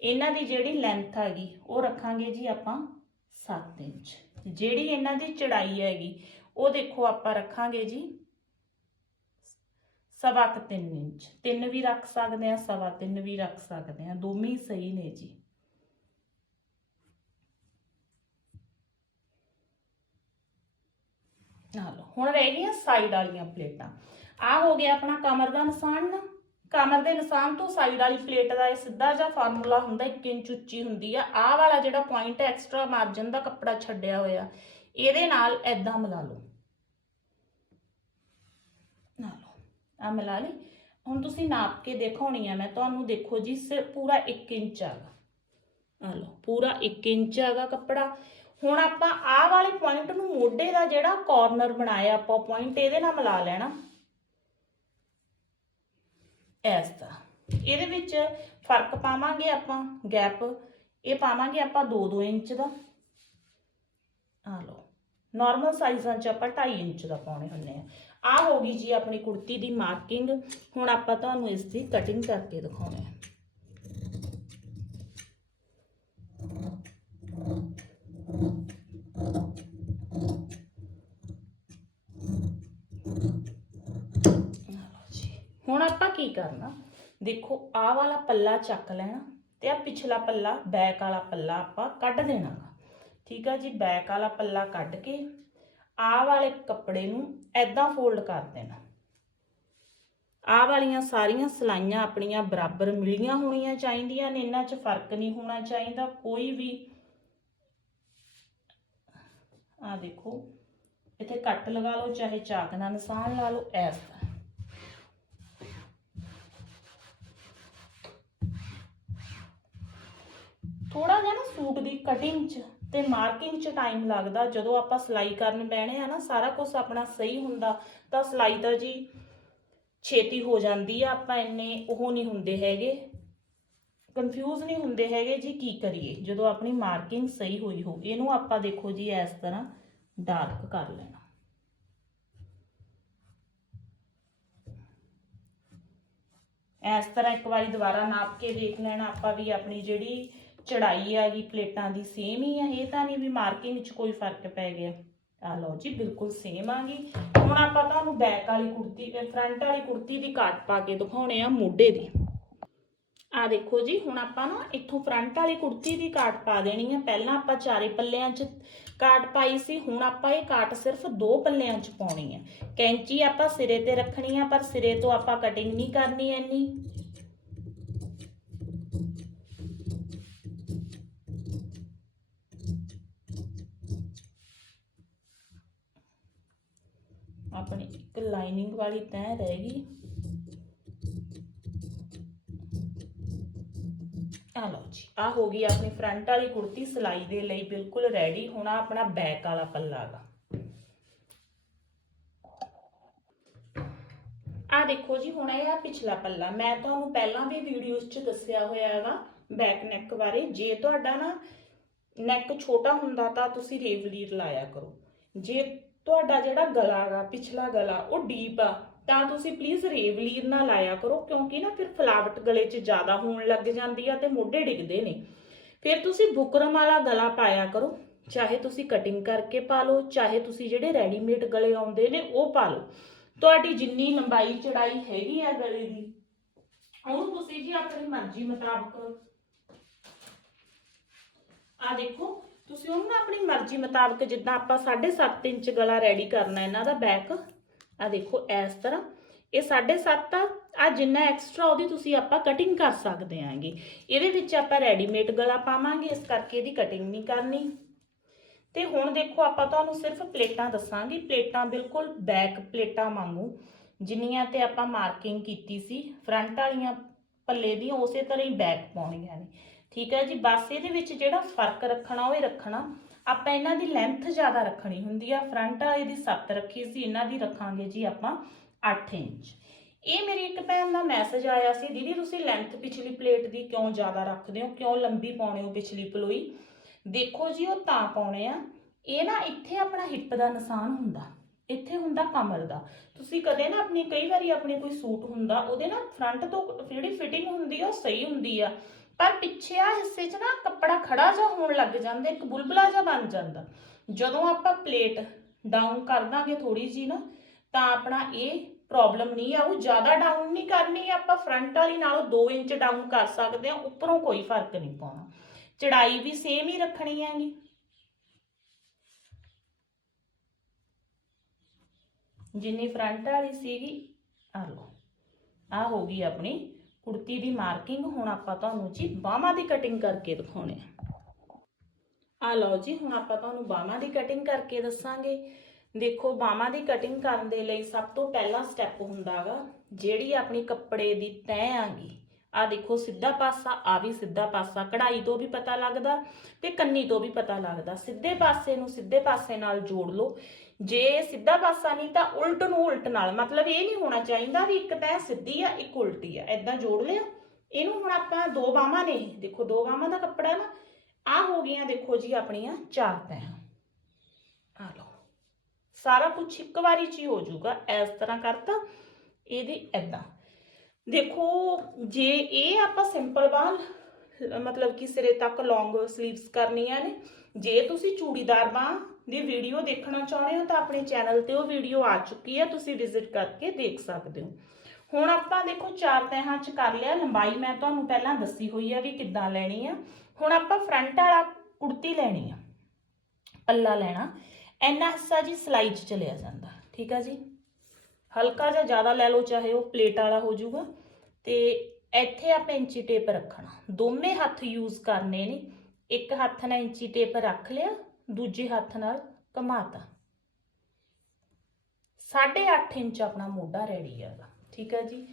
ਇਹਨਾਂ ਦੀ ਜਿਹੜੀ ਲੈਂਥ ਹੈਗੀ, ਉਹ ਰੱਖਾਂਗੇ ਜੀ ਆਪਾਂ 7 ਇੰਚ। ਜਿਹੜੀ ਇਹਨਾਂ ਦੀ ਚੜਾਈ ਹੈਗੀ, ਉਹ ਦੇਖੋ ਆਪਾਂ ਰੱਖਾਂਗੇ ਜੀ। ਸਵਾ ਕੁ 3 ਇੰਚ। ਤਿੰਨ ਵੀ ਰੱਖ ਸਕਦੇ ਆ ਸਵਾ ਤਿੰਨ ਵੀ ਰੱਖ ਸਕਦੇ ਆ ਦੋਵੇਂ ਸਹੀ ਨੇ ਜੀ। ਨਾਲ ਹੁਣ ਰਹਿ ਗਈਆਂ ਸਾਈਡ ਵਾਲੀਆਂ ਪਲੇਟਾਂ। ਆ ਹੋ ਗਿਆ ਆਪਣਾ ਕਮਰ ਦਾ ਨਿਸ਼ਾਨ। ਨਾ ਕਮਰ ਦੇ ਨਿਸ਼ਾਨ ਤੋਂ ਸਾਈਡ ਵਾਲੀ ਪਲੇਟ ਦਾ ਇਹ ਸਿੱਧਾ ਜਿਹਾ ਫਾਰਮੂਲਾ ਹੁੰਦਾ 1 ਇੰਚ ਉੱਚੀ ਹੁੰਦੀ ਆ। ਆਹ ਵਾਲਾ ਜਿਹੜਾ ਪੁਆਇੰਟ ਐਕਸਟਰਾ ਮਾਰਜਨ ਦਾ ਕੱਪੜਾ ਛੱਡਿਆ ਹੋਇਆ। ਇਹਦੇ ਨਾਲ ਐਦਾਂ ਮਿਲਾ ਲਓ। ਨਾ ਲਓ। ਆ ਮਿਲਾ ਲਈ। ਹੁਣ ਤੁਸੀਂ ਨਾਪ ਕੇ ਦਿਖਾਉਣੀ ਆ ਮੈਂ। ਤੁਹਾਨੂੰ ਦੇਖੋ ਜੀ ਸੇ ਪੂਰਾ 1 ਇੰਚ ਆਗਾ। ਆ ਲਓ, ਪੂਰਾ 1 ਇੰਚ ਆਗਾ ਕੱਪੜਾ। ਹੁਣ ਆਪਾਂ ਆਹ ਵਾਲੇ ਪੁਆਇੰਟ ਨੂੰ ਮੋਢੇ ਦਾ ਜਿਹੜਾ ਕਾਰਨਰ ਬਣਾਇਆ ਆਪਾਂ ਪੁਆਇੰਟ ਇਹਦੇ ਨਾਲ ਮਿਲਾ ਲੈਣਾ। ਇਸ ਤਰ੍ਹਾਂ ਇਹਦੇ ਵਿੱਚ ਫ਼ਰਕ ਪਾਵਾਂਗੇ ਆਪਾਂ ਗੈਪ ਇਹ ਪਾਵਾਂਗੇ ਆਪਾਂ 2-2 ਇੰਚ ਦਾ। ਆ ਲਓ ਨਾਰਮਲ ਸਾਈਜ਼ਾਂ 'ਚ ਆਪਾਂ 2.5 ਇੰਚ ਦਾ ਪਾਉਣੇ ਹੁੰਦੇ ਆ। ਆ ਹੋ ਗਈ ਜੀ ਆਪਣੀ ਕੁੜਤੀ ਦੀ ਮਾਰਕਿੰਗ ਹੁਣ ਆਪਾਂ ਤੁਹਾਨੂੰ ਇਸ ਦੀ ਕਟਿੰਗ ਕਰਕੇ ਦਿਖਾਉਣੇ ਆ। ਲਓ ਜੀ। ਹੁਣ ਆਪਾਂ ਕੀ ਕਰਨਾ? ਦੇਖੋ, ਆਹ ਵਾਲਾ ਪੱਲਾ ਚੱਕ ਲੈਣਾ ਤੇ ਆ ਪਿਛਲਾ ਪੱਲਾ ਬੈਕ ਵਾਲਾ ਪੱਲਾ ਆਪਾਂ ਕੱਢ ਦੇਣਾ ਗਾ। ਠੀਕ ਆ ਜੀ ਬੈਕ ਵਾਲਾ ਪੱਲਾ ਕੱਢ ਕੇ ਆਹ ਵਾਲੇ ਕੱਪੜੇ ਨੂੰ ਐਦਾਂ ਫੋਲਡ ਕਰ ਦੇਣਾ। ਆਹ ਵਾਲੀਆਂ ਸਾਰੀਆਂ ਸਲਾਈਆਂ ਆਪਣੀਆਂ ਬਰਾਬਰ ਮਿਲੀਆਂ ਹੋਣੀਆਂ ਚਾਹੀਦੀਆਂ ਨੇ, ਇਹਨਾਂ 'ਚ ਫ਼ਰਕ ਨਹੀਂ ਹੋਣਾ ਚਾਹੀਦਾ, ਕੋਈ ਵੀ। ਆ ਦੇਖੋ, ਇੱਥੇ ਕੱਟ ਲਗਾ ਲਓ, ਚਾਹੇ ਚਾਕ ਨਾਲ ਨਿਸ਼ਾਨ ਲਾ ਲਓ ਐਸ ਦਾ ਥੋੜਾ ਜਿਹਾ ਨਾ ਸੂਟ ਦੀ ਕਟਿੰਗ 'ਚ ਤੇ ਮਾਰਕਿੰਗ 'ਚ ਟਾਈਮ ਲੱਗਦਾ, ਜਦੋਂ ਆਪਾਂ ਸਿਲਾਈ ਕਰਨ ਬਹਿਣੇ ਆ ਨਾ, ਸਾਰਾ ਕੁਝ ਆਪਣਾ ਸਹੀ ਹੁੰਦਾ, ਤਾਂ ਸਿਲਾਈ ਤਾਂ ਜੀ ਛੇਤੀ ਹੋ ਜਾਂਦੀ ਆ, ਆਪਾਂ ਇੰਨੇ ਉਹ ਨਹੀਂ ਹੁੰਦੇ ਹੈਗੇ। ਕਨਫਿਊਜ਼ ਨਹੀਂ ਹੁੰਦੇ ਹੈਗੇ ਜੀ ਕੀ ਕਰੀਏ, ਜਦੋਂ ਆਪਣੀ ਮਾਰਕਿੰਗ ਸਹੀ ਹੋਈ ਹੋ ਇਹਨੂੰ ਆਪਾਂ ਦੇਖੋ ਜੀ ਇਸ ਤਰ੍ਹਾਂ ਡਾਰਕ ਕਰ ਲੈਣਾ। ਇਸ ਤਰ੍ਹਾਂ ਇੱਕ ਵਾਰੀ ਦੁਬਾਰਾ ਨਾਪ ਕੇ ਦੇਖ ਲੈਣਾ, ਆਪਾਂ ਵੀ ਆਪਣੀ ਜਿਹੜੀ ਚੜਾਈ ਆ ਗਈ ਪਲੇਟਾਂ ਦੀ ਸੇਮ ਹੀ ਆ, ਇਹ ਤਾਂ ਨਹੀਂ ਵੀ ਮਾਰਕਿੰਗ 'ਚ ਕੋਈ ਫ਼ਰਕ ਪੈ ਗਿਆ। ਆ ਲਓ ਜੀ, ਬਿਲਕੁਲ ਸੇਮ ਆ ਗਈ। ਹੁਣ ਆਪਾਂ ਤੁਹਾਨੂੰ ਬੈਕ ਵਾਲੀ ਕੁੜਤੀ ਫਰੰਟ ਵਾਲੀ ਕੁੜਤੀ ਦੀ ਕਾਟ ਪਾ ਕੇ ਦਿਖਾਉਣੇ ਆ ਮੋਢੇ ਦੀ। ਆ ਦੇਖੋ ਜੀ, ਹੁਣ ਆਪਾਂ ਨਾ ਇੱਥੋਂ ਫਰੰਟ ਵਾਲੀ ਕੁੜਤੀ ਦੀ ਕਾਟ ਪਾ ਦੇਣੀ ਆ। ਪਹਿਲਾਂ ਆਪਾਂ ਚਾਰੇ ਪੱਲਿਆਂ 'ਚ ਕਾਟ ਪਾਈ ਸੀ, ਹੁਣ ਆਪਾਂ ਇਹ ਕਾਟ ਸਿਰਫ ਦੋ ਪੱਲਿਆਂ 'ਚ ਪਾਉਣੀ ਆ। ਕੈਂਚੀ ਆਪਾਂ ਸਿਰੇ ਤੇ ਰੱਖਣੀ ਆ, ਪਰ ਸਿਰੇ ਤੋਂ ਆਪਾਂ ਕਟਿੰਗ ਨਹੀਂ ਕਰਨੀ ਐਨੀ ਆਪਣੀ ਇੱਕ ਲਾਈਨਿੰਗ ਵਾਲੀ ਤੈਅ ਰਹਿ ਆ ਲਓ ਜੀ ਆ ਹੋ ਗਈ ਆਪਣੀ ਫਰੰਟ ਵਾਲੀ ਕੁੜਤੀ, ਸਿਲਾਈ ਦੇ ਲਈ ਬਿਲਕੁਲ ਰੈਡੀ ਹੁਣ ਆਹ ਆਪਣਾ ਬੈਕ ਵਾਲਾ ਪੱਲਾ ਗਾ। ਆ ਦੇਖੋ ਜੀ, ਹੁਣ ਇਹ ਆ ਪਿਛਲਾ ਪੱਲਾ। ਮੈਂ ਤੁਹਾਨੂੰ ਪਹਿਲਾਂ ਵੀ ਵੀਡੀਓਜ਼ 'ਚ ਦੱਸਿਆ ਹੋਇਆ ਹੈਗਾ ਬੈਕ ਨੈਕ ਬਾਰੇ। ਜੇ ਤੁਹਾਡਾ ਨਾ ਨੈਕ ਛੋਟਾ ਹੁੰਦਾ ਤਾਂ ਤੁਸੀਂ ਰੇਵਲੀਰ ਲਾਇਆ ਕਰੋ। ਜੇ ਤੁਹਾਡਾ ਜਿਹੜਾ ਗਲਾ ਗਾ, ਪਿਛਲਾ ਗਲਾ, ਉਹ ਡੀਪ ਆ। ਤਾਂ ਤੁਸੀਂ ਪਲੀਜ਼ ਰੇਵਲੀਰ ਨਾ ਲਾਇਆ ਕਰੋ, ਕਿਉਂਕਿ ਨਾ ਫਿਰ ਫਲਾਵਟ ਗਲੇ 'ਚ ਜ਼ਿਆਦਾ ਹੋਣ ਲੱਗ ਜਾਂਦੀ ਆ ਤੇ ਮੋਢੇ ਡਿੱਗਦੇ ਨੇ। ਫਿਰ ਤੁਸੀਂ ਬੁਕਰਮ ਵਾਲਾ ਗਲਾ ਪਾਇਆ ਕਰੋ। ਚਾਹੇ ਤੁਸੀਂ ਕਟਿੰਗ ਕਰਕੇ ਪਾ ਲਓ, ਚਾਹੇ ਤੁਸੀਂ ਜਿਹੜੇ ਰੈਡੀਮੇਡ ਗਲੇ ਆਉਂਦੇ ਨੇ, ਉਹ ਪਾ ਲਓ। ਤੁਹਾਡੀ ਜਿੰਨੀ ਲੰਬਾਈ ਚੜਾਈ ਹੈਗੀ ਆ ਗਲੇ ਦੀ, ਉਹਨੂੰ ਤੁਸੀਂ ਜੀ ਆਪਣੀ ਮਰਜ਼ੀ ਮੁਤਾਬਕ ਆ ਦੇਖੋ ਤੁਸੀਂ ਉਹਨੂੰ ਨਾ ਆਪਣੀ ਮਰਜ਼ੀ ਮੁਤਾਬਕ ਜਿੱਦਾਂ ਆਪਾਂ 7.5 ਇੰਚ ਗਲਾ ਰੈਡੀ ਕਰਨਾ ਇਹਨਾਂ ਦਾ ਬੈਕ ਆ ਦੇਖੋ ਇਸ ਤਰ੍ਹਾਂ। ਇਹ 7.5 ਆ ਆ ਜਿੰਨਾ ਐਕਸਟਰਾ ਉਹਦੀ ਤੁਸੀਂ ਆਪਾਂ ਕਟਿੰਗ ਕਰ ਸਕਦੇ ਆਂਗੇ। ਇਹਦੇ ਵਿੱਚ ਆਪਾਂ ਰੈਡੀਮੇਡ ਗਲਾ ਪਾਵਾਂਗੇ, ਇਸ ਕਰਕੇ ਇਹਦੀ ਕਟਿੰਗ ਨਹੀਂ ਕਰਨੀ। ਤੇ ਹੁਣ ਦੇਖੋ ਆਪਾਂ ਤੁਹਾਨੂੰ ਸਿਰਫ ਪਲੇਟਾਂ ਦੱਸਾਂਗੇ। ਪਲੇਟਾਂ ਬਿਲਕੁਲ ਬੈਕ ਪਲੇਟਾਂ ਵਾਂਗੂ, ਜਿੰਨੀਆਂ ਤੇ ਆਪਾਂ ਮਾਰਕਿੰਗ ਕੀਤੀ ਸੀ। ਫਰੰਟ ਵਾਲੀਆਂ ਪੱਲੇ ਦੀਆਂ ਉਸੇ ਤਰ੍ਹਾਂ ਹੀ ਬੈਕ ਪਾਉਣੀਆਂ ਨੇ। ਠੀਕ ਹੈ ਜੀ? ਬਸ ਇਹਦੇ ਵਿੱਚ ਜਿਹੜਾ ਫ਼ਰਕ ਰੱਖਣਾ, ਉਹ ਹੀ ਰੱਖਣਾ। ਆਪਾਂ ਇਹਨਾਂ ਦੀ ਲੈਂਥ ਜ਼ਿਆਦਾ ਰੱਖਣੀ ਹੁੰਦੀ ਆ। ਫਰੰਟ ਵਾਲੇ ਦੀ 7 ਰੱਖੀ ਸੀ, ਇਹਨਾਂ ਦੀ ਰੱਖਾਂਗੇ ਜੀ ਆਪਾਂ 8 ਇੰਚ। ਇਹ ਮੇਰੀ ਇੱਕ ਭੈਣ ਦਾ ਮੈਸੇਜ ਆਇਆ ਸੀ, ਦੀਦੀ, ਤੁਸੀਂ ਲੈਂਥ ਪਿਛਲੀ ਪਲੇਟ ਦੀ ਕਿਉਂ ਜ਼ਿਆਦਾ ਰੱਖਦੇ ਹੋ? ਕਿਉਂ ਲੰਬੀ ਪਾਉਣੇ ਹੋ ਪਿਛਲੀ ਪਲੋਈ? ਦੇਖੋ ਜੀ, ਉਹ ਤਾਂ ਪਾਉਣੇ ਆ। ਇਹ ਨਾ ਇੱਥੇ ਆਪਣਾ ਹਿੱਪ ਦਾ ਨਿਸ਼ਾਨ ਹੁੰਦਾ। ਇੱਥੇ ਹੁੰਦਾ ਕਮਰ ਦਾ। ਤੁਸੀਂ ਕਦੇ ਨਾ ਆਪਣੀ, ਕਈ ਵਾਰੀ ਆਪਣੇ ਕੋਈ ਸੂਟ ਹੁੰਦਾ, ਉਹਦੇ ਨਾ ਫਰੰਟ ਤੋਂ ਜਿਹੜੀ ਫਿਟਿੰਗ ਹੁੰਦੀ ਆ, ਉਹ ਸਹੀ ਹੁੰਦੀ ਆ। ਪਰ ਪਿੱਛੇ ਆ ਹਿੱਸੇ 'ਚ ਨਾ ਕੱਪੜਾ ਖੜਾ ਜਿਹਾ ਹੋਣ ਲੱਗ ਜਾਂਦਾ, ਇੱਕ ਬੁਲਬੁਲਾ ਜਿਹਾ ਬਣ ਜਾਂਦਾ। ਜਦੋਂ ਆਪਾਂ ਪਲੇਟ ਡਾਊਨ ਕਰ ਦਾਂਗੇ ਥੋੜੀ ਜੀ ਨਾ, ਤਾਂ ਆਪਣਾ ਇਹ ਪ੍ਰੋਬਲਮ ਨਹੀਂ ਆਊ। ਜ਼ਿਆਦਾ ਡਾਊਨ ਨਹੀਂ ਕਰਨੀ, ਆਪਾਂ ਫਰੰਟ ਵਾਲੀ ਨਾਲੋਂ 2 ਇੰਚ ਡਾਊਨ ਕਰ ਸਕਦੇ ਹਾਂ, ਉੱਪਰੋਂ ਕੋਈ ਫ਼ਰਕ ਨਹੀਂ ਪਾਉਣਾ। ਚੜਾਈ ਵੀ ਸੇਮ ਹੀ ਰੱਖਣੀ ਹੈਗੀ। ਜਿੰਨੀ ਫਰੰਟ ਵਾਲੀ ਸੀਗੀ ਆ ਲਓ ਆ ਹੋ ਗਈ ਆਪਣੀ ਕੁੜਤੀ ਦੀ ਮਾਰਕਿੰਗ ਹੁਣ ਆਪਾਂ ਤੁਹਾਨੂੰ ਜੀ ਬਾਹਾਂ ਦੀ ਕਟਿੰਗ ਕਰਕੇ ਦਿਖਾਉਣੇ ਆ। ਲਓ ਜੀ, ਹੁਣ ਆਪਾਂ ਤੁਹਾਨੂੰ ਬਾਹਾਂ ਦੀ ਕਟਿੰਗ ਕਰਕੇ ਦੱਸਾਂਗੇ। ਦੇਖੋ ਬਾਹਾਂ ਦੀ ਕਟਿੰਗ ਕਰਨ ਦੇ ਲਈ ਸਭ ਤੋਂ ਪਹਿਲਾ ਸਟੈਪ ਹੁੰਦਾਗਾ ਜਿਹੜੀ ਆਪਣੀ ਕੱਪੜੇ ਦੀ ਤੈਅ ਆਂਗੀ ਆ ਦੇਖੋ, ਸਿੱਧਾ ਪਾਸਾ ਆ ਵੀ ਸਿੱਧਾ ਪਾਸਾ, ਕਢਾਈ ਤੋਂ ਵੀ ਪਤਾ ਲੱਗਦਾ ਤੇ ਕੰਨੀ ਤੋਂ ਵੀ ਪਤਾ ਲੱਗਦਾ। ਸਿੱਧੇ ਪਾਸੇ ਨੂੰ ਸਿੱਧੇ ਪਾਸੇ ਨਾਲ ਜੋੜ ਲਓ। ਜੇ ਸਿੱਧਾ ਪਾਸਾ ਨਹੀਂ ਤਾਂ ਉਲਟ ਨੂੰ ਉਲਟ ਨਾਲ, ਮਤਲਬ ਇਹ ਨਹੀਂ ਹੋਣਾ ਚਾਹੀਦਾ ਵੀ ਇੱਕ ਤੈਅ ਸਿੱਧੀ ਆ, ਇੱਕ ਉਲਟੀ ਆ ਐਦਾਂ ਜੋੜ ਲਿਆ। ਇਹਨੂੰ ਹੁਣ ਆਪਾਂ ਦੋ ਬਾਹਾਂ ਨੇ, ਦੇਖੋ ਦੋ ਬਾਹਾਂ ਦਾ ਕੱਪੜਾ ਨਾ ਆ ਹੋ ਗਈਆਂ ਦੇਖੋ ਜੀ ਆਪਣੀਆਂ ਚਾਰ ਤੈ ਆ ਲਓ, ਸਾਰਾ ਕੁਝ ਇੱਕ ਵਾਰੀ ਚ ਹੀ ਹੋ ਜਾਊਗਾ, ਇਸ ਤਰ੍ਹਾਂ ਕਰਤਾ, ਇਹਦੀ ਐਦਾਂ ਦੇਖੋ, ਜੇ ਇਹ ਆਪਾਂ ਸਿੰਪਲ ਬਾਹ ਮਤਲਬ ਕਿ ਸਿਰੇ ਤੱਕ ਲੌਂਗ 슬ੀਵਸ ਕਰਨੀਆਂ ਨੇ, ਜੇ ਤੁਸੀਂ ਚੂੜੀਦਾਰ ਬਾਹ ਦੀ ਵੀਡੀਓ ਦੇਖਣਾ ਚਾਹੁੰਦੇ ਹੋ ਤਾਂ ਆਪਣੇ ਚੈਨਲ ਤੇ ਉਹ ਵੀਡੀਓ ਆ ਚੁੱਕੀ ਹੈ, ਤੁਸੀਂ ਵਿਜ਼ਿਟ ਕਰਕੇ ਦੇਖ ਸਕਦੇ ਹੋ। ਹੁਣ ਆਪਾਂ ਦੇਖੋ ਚਾਰ ਤਹਾਂ ਚ ਕਰ ਲਿਆ, ਲੰਬਾਈ ਮੈਂ ਤੁਹਾਨੂੰ ਪਹਿਲਾਂ ਦੱਸੀ ਹੋਈ ਹੈ ਵੀ ਕਿੱਦਾਂ ਲੈਣੀ ਆ। ਹੁਣ ਆਪਾਂ ਫਰੰਟ ਵਾਲਾ ਕੁੜਤੀ ਲੈਣੀ ਆ, ਪੱਲਾ ਲੈਣਾ, ਇੰਨਾ ਹਿੱਸਾ ਜੀ ਸਲਾਈ 'ਚ ਚਲਿਆ ਜਾਂਦਾ, ਠੀਕ ਆ ਜੀ? ਹਲਕਾ ਜਿਹਾ ਜ਼ਿਆਦਾ ਲੈ ਲਓ, ਚਾਹੇ ਉਹ ਪਲੇਟ ਵਾਲਾ ਹੋ ਜਾਊਗਾ। ਤੇ ਇੱਥੇ ਆਪਾਂ ਇੰਚੀ ਟੇਪ ਰੱਖਣਾ, ਦੋਵੇਂ ਹੱਥ ਯੂਜ਼ ਕਰਨੇ ਨੇ, ਇੱਕ ਹੱਥ ਨਾਲ ਇੰਚੀ ਟੇਪ ਰੱਖ ਲਿਆ ਦੂਜੇ ਹੱਥ ਨਾਲ ਘਮਾਤਾ। 8.5 ਇੰਚ ਆਪਣਾ ਮੋਢਾ ਰੈਡੀ ਹੈਗਾ, ਠੀਕ ਹੈ ਜੀ।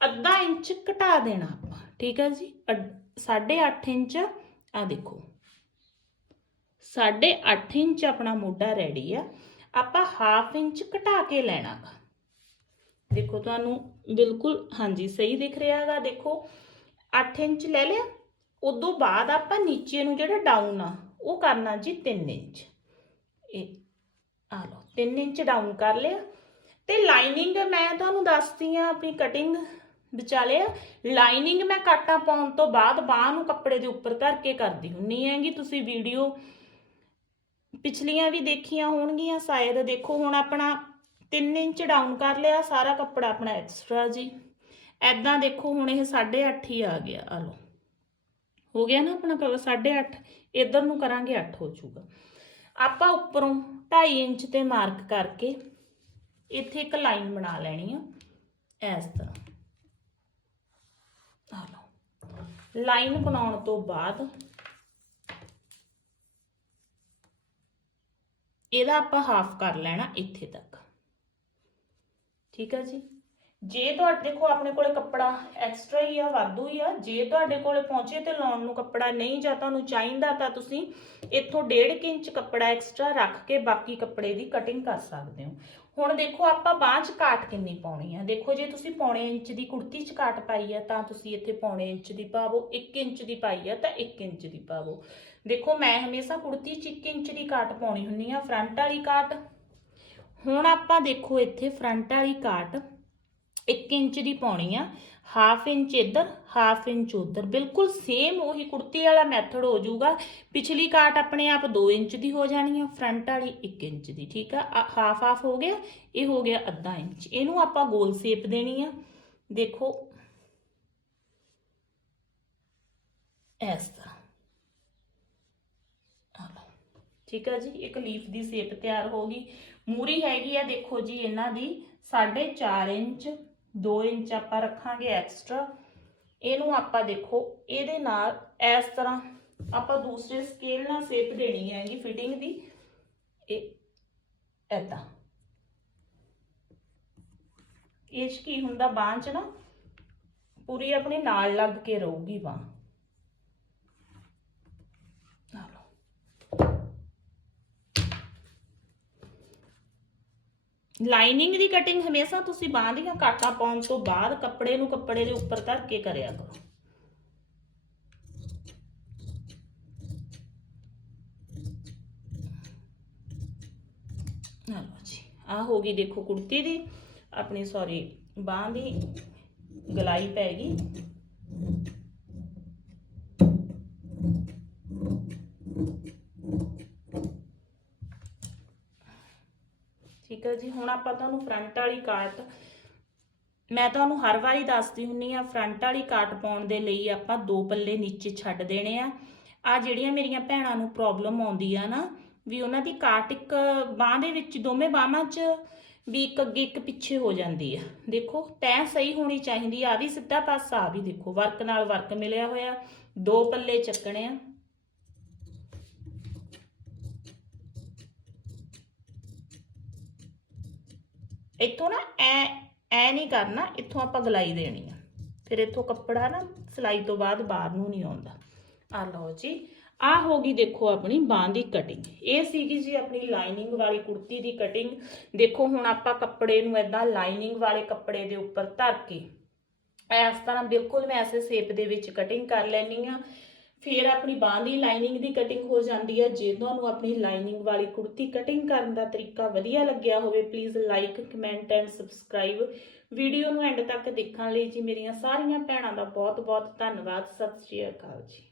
ਅੱਧਾ ਇੰਚ ਘਟਾ ਦੇਣਾ ਆਪਾਂ, ਠੀਕ ਹੈ ਜੀ। 8.5 ਇੰਚ ਆ ਦੇਖੋ। 8.5 ਇੰਚ ਆਪਣਾ ਮੋਢਾ ਰੈਡੀ ਆ, ਆਪਾਂ ਹਾਫ ਇੰਚ ਘਟਾ ਕੇ ਲੈਣਾ ਗਾ। ਦੇਖੋ ਤੁਹਾਨੂੰ ਬਿਲਕੁਲ, ਹਾਂਜੀ, ਸਹੀ ਦਿਖ ਰਿਹਾ ਹੈਗਾ, ਦੇਖੋ। 8 ਇੰਚ ਲੈ ਲਿਆ, ਉਦੋਂ ਬਾਅਦ ਆਪਾਂ ਨੀਚੇ ਨੂੰ ਜਿਹੜਾ ਡਾਊਨ ਆ ਉਹ ਕਰਨਾ ਜੀ 3 ਇੰਚ। ਇਹ ਆ ਲਓ 3 ਇੰਚ ਡਾਊਨ ਕਰ ਲਿਆ। ਤੇ ਲਾਈਨਿੰਗ ਮੈਂ ਤੁਹਾਨੂੰ ਦੱਸਦੀ ਆ ਆਪਣੀ ਕਟਿੰਗ ਵਿਚਾਲੇ। ਲਾਈਨਿੰਗ ਮੈਂ ਕਾਟਾ ਪਾਉਣ ਤੋਂ ਬਾਅਦ ਬਾਹ ਨੂੰ ਕੱਪੜੇ ਦੇ ਉੱਪਰ ਧਰ ਕੇ ਕਰਦੀ ਹੁੰਨੀ ਹੈਗੀ। ਤੁਸੀਂ ਵੀਡੀਓ ਪਿਛਲੀਆਂ ਵੀ ਦੇਖੀਆਂ ਹੋਣਗੀਆਂ, ਸ਼ਾਇਦ ਦੇਖੋ ਹੁਣ ਆਪਣਾ 3 ਇੰਚ ਡਾਊਨ ਕਰ ਲਿਆ, ਸਾਰਾ ਕੱਪੜਾ ਆਪਣਾ ਐਕਸਟਰਾ ਜੀ। ਐਦਾਂ ਦੇਖੋ ਹੁਣ ਇਹ 8.5 ਹੀ ਆ ਗਿਆ, ਆ ਲਓ। ਹੋ ਗਿਆ ਨਾ ਆਪਣਾ ਕਵਰ 8.5 ਇਧਰ ਨੂੰ ਕਰਾਂਗੇ 8 ਹੋ ਜਾਊਗਾ। ਆਪਾਂ ਉੱਪਰੋਂ 2.5 ਇੰਚ ਤੇ ਮਾਰਕ ਕਰਕੇ ਇੱਥੇ ਇੱਕ ਲਾਈਨ ਬਣਾ ਲੈਣੀ ਆ, ਇਸ ਤਰ੍ਹਾਂ। ਆ ਲਓ। ਲਾਈਨ ਬਣਾਉਣ ਤੋਂ ਬਾਅਦ ਇਹਦਾ ਆਪਾਂ ਹਾਫ ਕਰ ਲੈਣਾ ਇੱਥੇ ਤੱਕ। ਠੀਕ ਹੈ ਜੀ? ਜੇ ਤੁਹਾਡੇ ਦੇਖੋ, ਆਪਣੇ ਕੋਲੇ ਕੱਪੜਾ ਐਕਸਟਰਾ ਹੀ ਆ, ਵਾਧੂ ਹੀ ਆ, ਜੇ ਤੁਹਾਡੇ ਕੋਲੇ ਪਹੁੰਚੇ ਤੇ ਲਾਉਣ ਨੂੰ ਕੱਪੜਾ ਨਹੀਂ ਜਾਂ ਤੁਹਾਨੂੰ ਚਾਹੀਦਾ ਤਾਂ ਤੁਸੀਂ ਇੱਥੋਂ 1.5 ਇੰਚ ਕੱਪੜਾ ਐਕਸਟਰਾ ਰੱਖ ਕੇ ਬਾਕੀ ਕੱਪੜੇ ਦੀ ਕਟਿੰਗ ਕਰ ਸਕਦੇ ਹੋ। ਹੁਣ ਦੇਖੋ, ਆਪਾਂ ਬਾਂਹ 'ਚ ਕਾਟ ਕਿੰਨੀ ਪਾਉਣੀ ਆ। ਦੇਖੋ, ਜੇ ਤੁਸੀਂ ਪੌਣੇ ਇੰਚ ਦੀ ਕੁੜਤੀ 'ਚ ਕਾਟ ਪਾਈ ਆ, ਤਾਂ ਤੁਸੀਂ ਇੱਥੇ ਪੌਣੇ ਇੰਚ ਦੀ ਪਾਵੋ 1 ਇੰਚ ਦੀ ਪਾਈ ਆ, ਤਾਂ 1 ਇੰਚ ਦੀ ਪਾਵੋ। ਦੇਖੋ, ਮੈਂ ਹਮੇਸ਼ਾ ਕੁੜਤੀ 'ਚ 1 ਇੰਚ ਦੀ ਕਾਟ ਪਾਉਣੀ ਹੁੰਨੀ ਆ ਫਰੰਟ ਵਾਲੀ ਕਾਟ। ਹੁਣ ਆਪਾਂ ਦੇਖੋ, ਇੱਥੇ ਫਰੰਟ ਵਾਲੀ ਕਾਟ 1 ਇੰਚ ਦੀ ਪਾਉਣੀ ਆ, ਹਾਫ ਇੰਚ ਇੱਧਰ, ਹਾਫ ਇੰਚ ਉੱਧਰ। ਬਿਲਕੁਲ ਸੇਮ ਉਹੀ ਕੁੜਤੀ ਵਾਲਾ ਮੈਥਡ ਹੋ ਜਾਊਗਾ। ਪਿਛਲੀ ਕਾਟ ਆਪਣੇ ਆਪ 2 ਇੰਚ ਦੀ ਹੋ ਜਾਣੀ ਆ ਫਰੰਟ ਵਾਲੀ 1 ਇੰਚ ਦੀ, ਠੀਕ ਆ? ਹਾਫ ਹਾਫ ਹੋ ਗਿਆ, ਇਹ ਹੋ ਗਿਆ ਅੱਧਾ ਇੰਚ। ਇਹਨੂੰ ਆਪਾਂ ਗੋਲ ਸ਼ੇਪ ਦੇਣੀ ਆ। ਦੇਖੋ। ਇਸ ਤਰ੍ਹਾਂ। ਠੀਕ ਆ ਜੀ, ਇੱਕ ਲੀਫ ਦੀ ਸ਼ੇਪ ਤਿਆਰ ਹੋ ਗਈ। ਮੂਰੀ ਹੈਗੀ ਆ, ਦੇਖੋ ਜੀ, ਇਹਨਾਂ ਦੀ 4.5 ਇੰਚ 2 ਇੰਚ ਆਪਾਂ ਰੱਖਾਂਗੇ ਐਕਸਟਰਾ ਇਹਨੂੰ ਆਪਾਂ ਦੇਖੋ, ਇਹਦੇ ਨਾਲ ਇਸ ਤਰ੍ਹਾਂ ਆਪਾਂ ਦੂਸਰੇ ਸਕੇਲ ਨਾਲ ਸ਼ੇਪ ਦੇਣੀ ਹੈਗੀ ਫਿਟਿੰਗ ਦੀ। ਇਹ ਐਦਾਂ ਇਹ ਕੀ ਹੁੰਦਾ, ਬਾਂਹ 'ਚ ਨਾ ਪੂਰੀ ਆਪਣੀ ਨਾਲ ਲੱਗ ਕੇ ਰਹੂਗੀ ਬਾਂਹ ਆ ਲਓ ਲਾਈਨਿੰਗ ਦੀ ਕਟਿੰਗ ਹਮੇਸ਼ਾ ਤੁਸੀਂ ਬਾਂਹ ਦੀਆਂ ਕਾਟਾਂ ਪਾਉਣ ਤੋਂ ਬਾਅਦ ਕੱਪੜੇ ਨੂੰ ਕੱਪੜੇ ਦੇ ਉੱਪਰ ਧਰ ਕੇ ਕਰਿਆ ਕਰੋ। ਆ ਲਓ ਜੀ ਆ ਹੋ ਗਈ ਦੇਖੋ ਕੁੜਤੀ ਦੀ, ਆਪਣੀ ਸੌਰੀ ਬਾਂਹ ਦੀ ਗਲਾਈ ਪੈ ਗਈ। ਠੀਕ ਹੈ ਜੀ, ਹੁਣ ਆਪਾਂ ਤੁਹਾਨੂੰ ਫਰੰਟ ਵਾਲੀ ਕਾਟ ਮੈਂ ਤੁਹਾਨੂੰ ਹਰ ਵਾਰੀ ਦੱਸਦੀ ਹੁੰਨੀ ਆ ਫਰੰਟ ਵਾਲੀ ਕਾਟ ਪਾਉਣ ਦੇ ਲਈ ਆਪਾਂ ਦੋ ਪੱਲੇ ਨੀਚੇ ਛੱਡ ਦੇਣੇ ਆ। ਆ ਜਿਹੜੀਆਂ ਮੇਰੀਆਂ ਭੈਣਾਂ ਨੂੰ ਪ੍ਰੋਬਲਮ ਆਉਂਦੀ ਆ ਨਾ, ਵੀ ਉਹਨਾਂ ਦੀ ਕਾਟ ਇੱਕ ਬਾਹ ਦੇ ਵਿੱਚ, ਦੋਵੇਂ ਬਾਹਾਂ 'ਚ ਵੀ ਇੱਕ ਅੱਗੇ ਇੱਕ ਪਿੱਛੇ ਹੋ ਜਾਂਦੀ ਆ। ਦੇਖੋ ਤੈਅ ਸਹੀ ਹੋਣੀ ਚਾਹੀਦੀ ਆ, ਆਹ ਵੀ ਸਿੱਧਾ ਪਾਸਾ ਆ ਵੀ ਦੇਖੋ, ਵਰਕ ਨਾਲ ਵਰਕ ਮਿਲਿਆ ਹੋਇਆ, ਦੋ ਪੱਲੇ ਚੱਕਣੇ ਆ। ਇੱਥੋਂ ਨਾ ਐ ਐ ਨਹੀਂ ਕਰਨਾ, ਇੱਥੋਂ ਆਪਾਂ ਗਲਾਈ ਦੇਣੀ ਆ। ਫਿਰ ਇੱਥੋਂ ਕੱਪੜਾ ਨਾ ਸਿਲਾਈ ਤੋਂ ਬਾਅਦ ਬਾਹਰ ਨੂੰ ਨਹੀਂ ਆਉਂਦਾ। ਆ ਲਓ ਜੀ ਆ ਹੋ ਗਈ ਦੇਖੋ ਆਪਣੀ ਬਾਂਹ ਦੀ ਕਟਿੰਗ ਇਹ ਸੀਗੀ ਜੀ ਆਪਣੀ ਲਾਈਨਿੰਗ ਵਾਲੀ ਕੁੜਤੀ ਦੀ ਕਟਿੰਗ ਦੇਖੋ ਹੁਣ ਆਪਾਂ ਕੱਪੜੇ ਨੂੰ ਐਦਾਂ ਲਾਈਨਿੰਗ ਵਾਲੇ ਕੱਪੜੇ ਦੇ ਉੱਪਰ ਧਰ ਕੇ, ਇਸ ਤਰ੍ਹਾਂ ਬਿਲਕੁਲ ਮੈਂ ਐਸੇ ਸ਼ੇਪ ਦੇ ਵਿੱਚ ਕਟਿੰਗ ਕਰ ਲੈਣੀ ਆ ਫਿਰ ਆਪਣੀ ਬਾਂਹ ਦੀ ਲਾਈਨਿੰਗ ਦੀ ਕਟਿੰਗ ਹੋ ਜਾਂਦੀ ਹੈ ਜੇ ਤੁਹਾਨੂੰ ਆਪਣੀ ਲਾਈਨਿੰਗ ਵਾਲੀ ਕੁੜਤੀ ਕਟਿੰਗ ਕਰਨ ਦਾ ਤਰੀਕਾ ਵਧੀਆ ਲੱਗਿਆ ਹੋਵੇ please like comment and subscribe video ਨੂੰ ਐਂਡ ਤੱਕ ਦੇਖਣ ਲਈ ਜੀ ਮੇਰੀਆਂ ਸਾਰੀਆਂ ਭੈਣਾਂ ਦਾ ਬਹੁਤ ਬਹੁਤ ਧੰਨਵਾਦ। ਸਤਿ ਸ਼੍ਰੀ ਅਕਾਲ ਜੀ।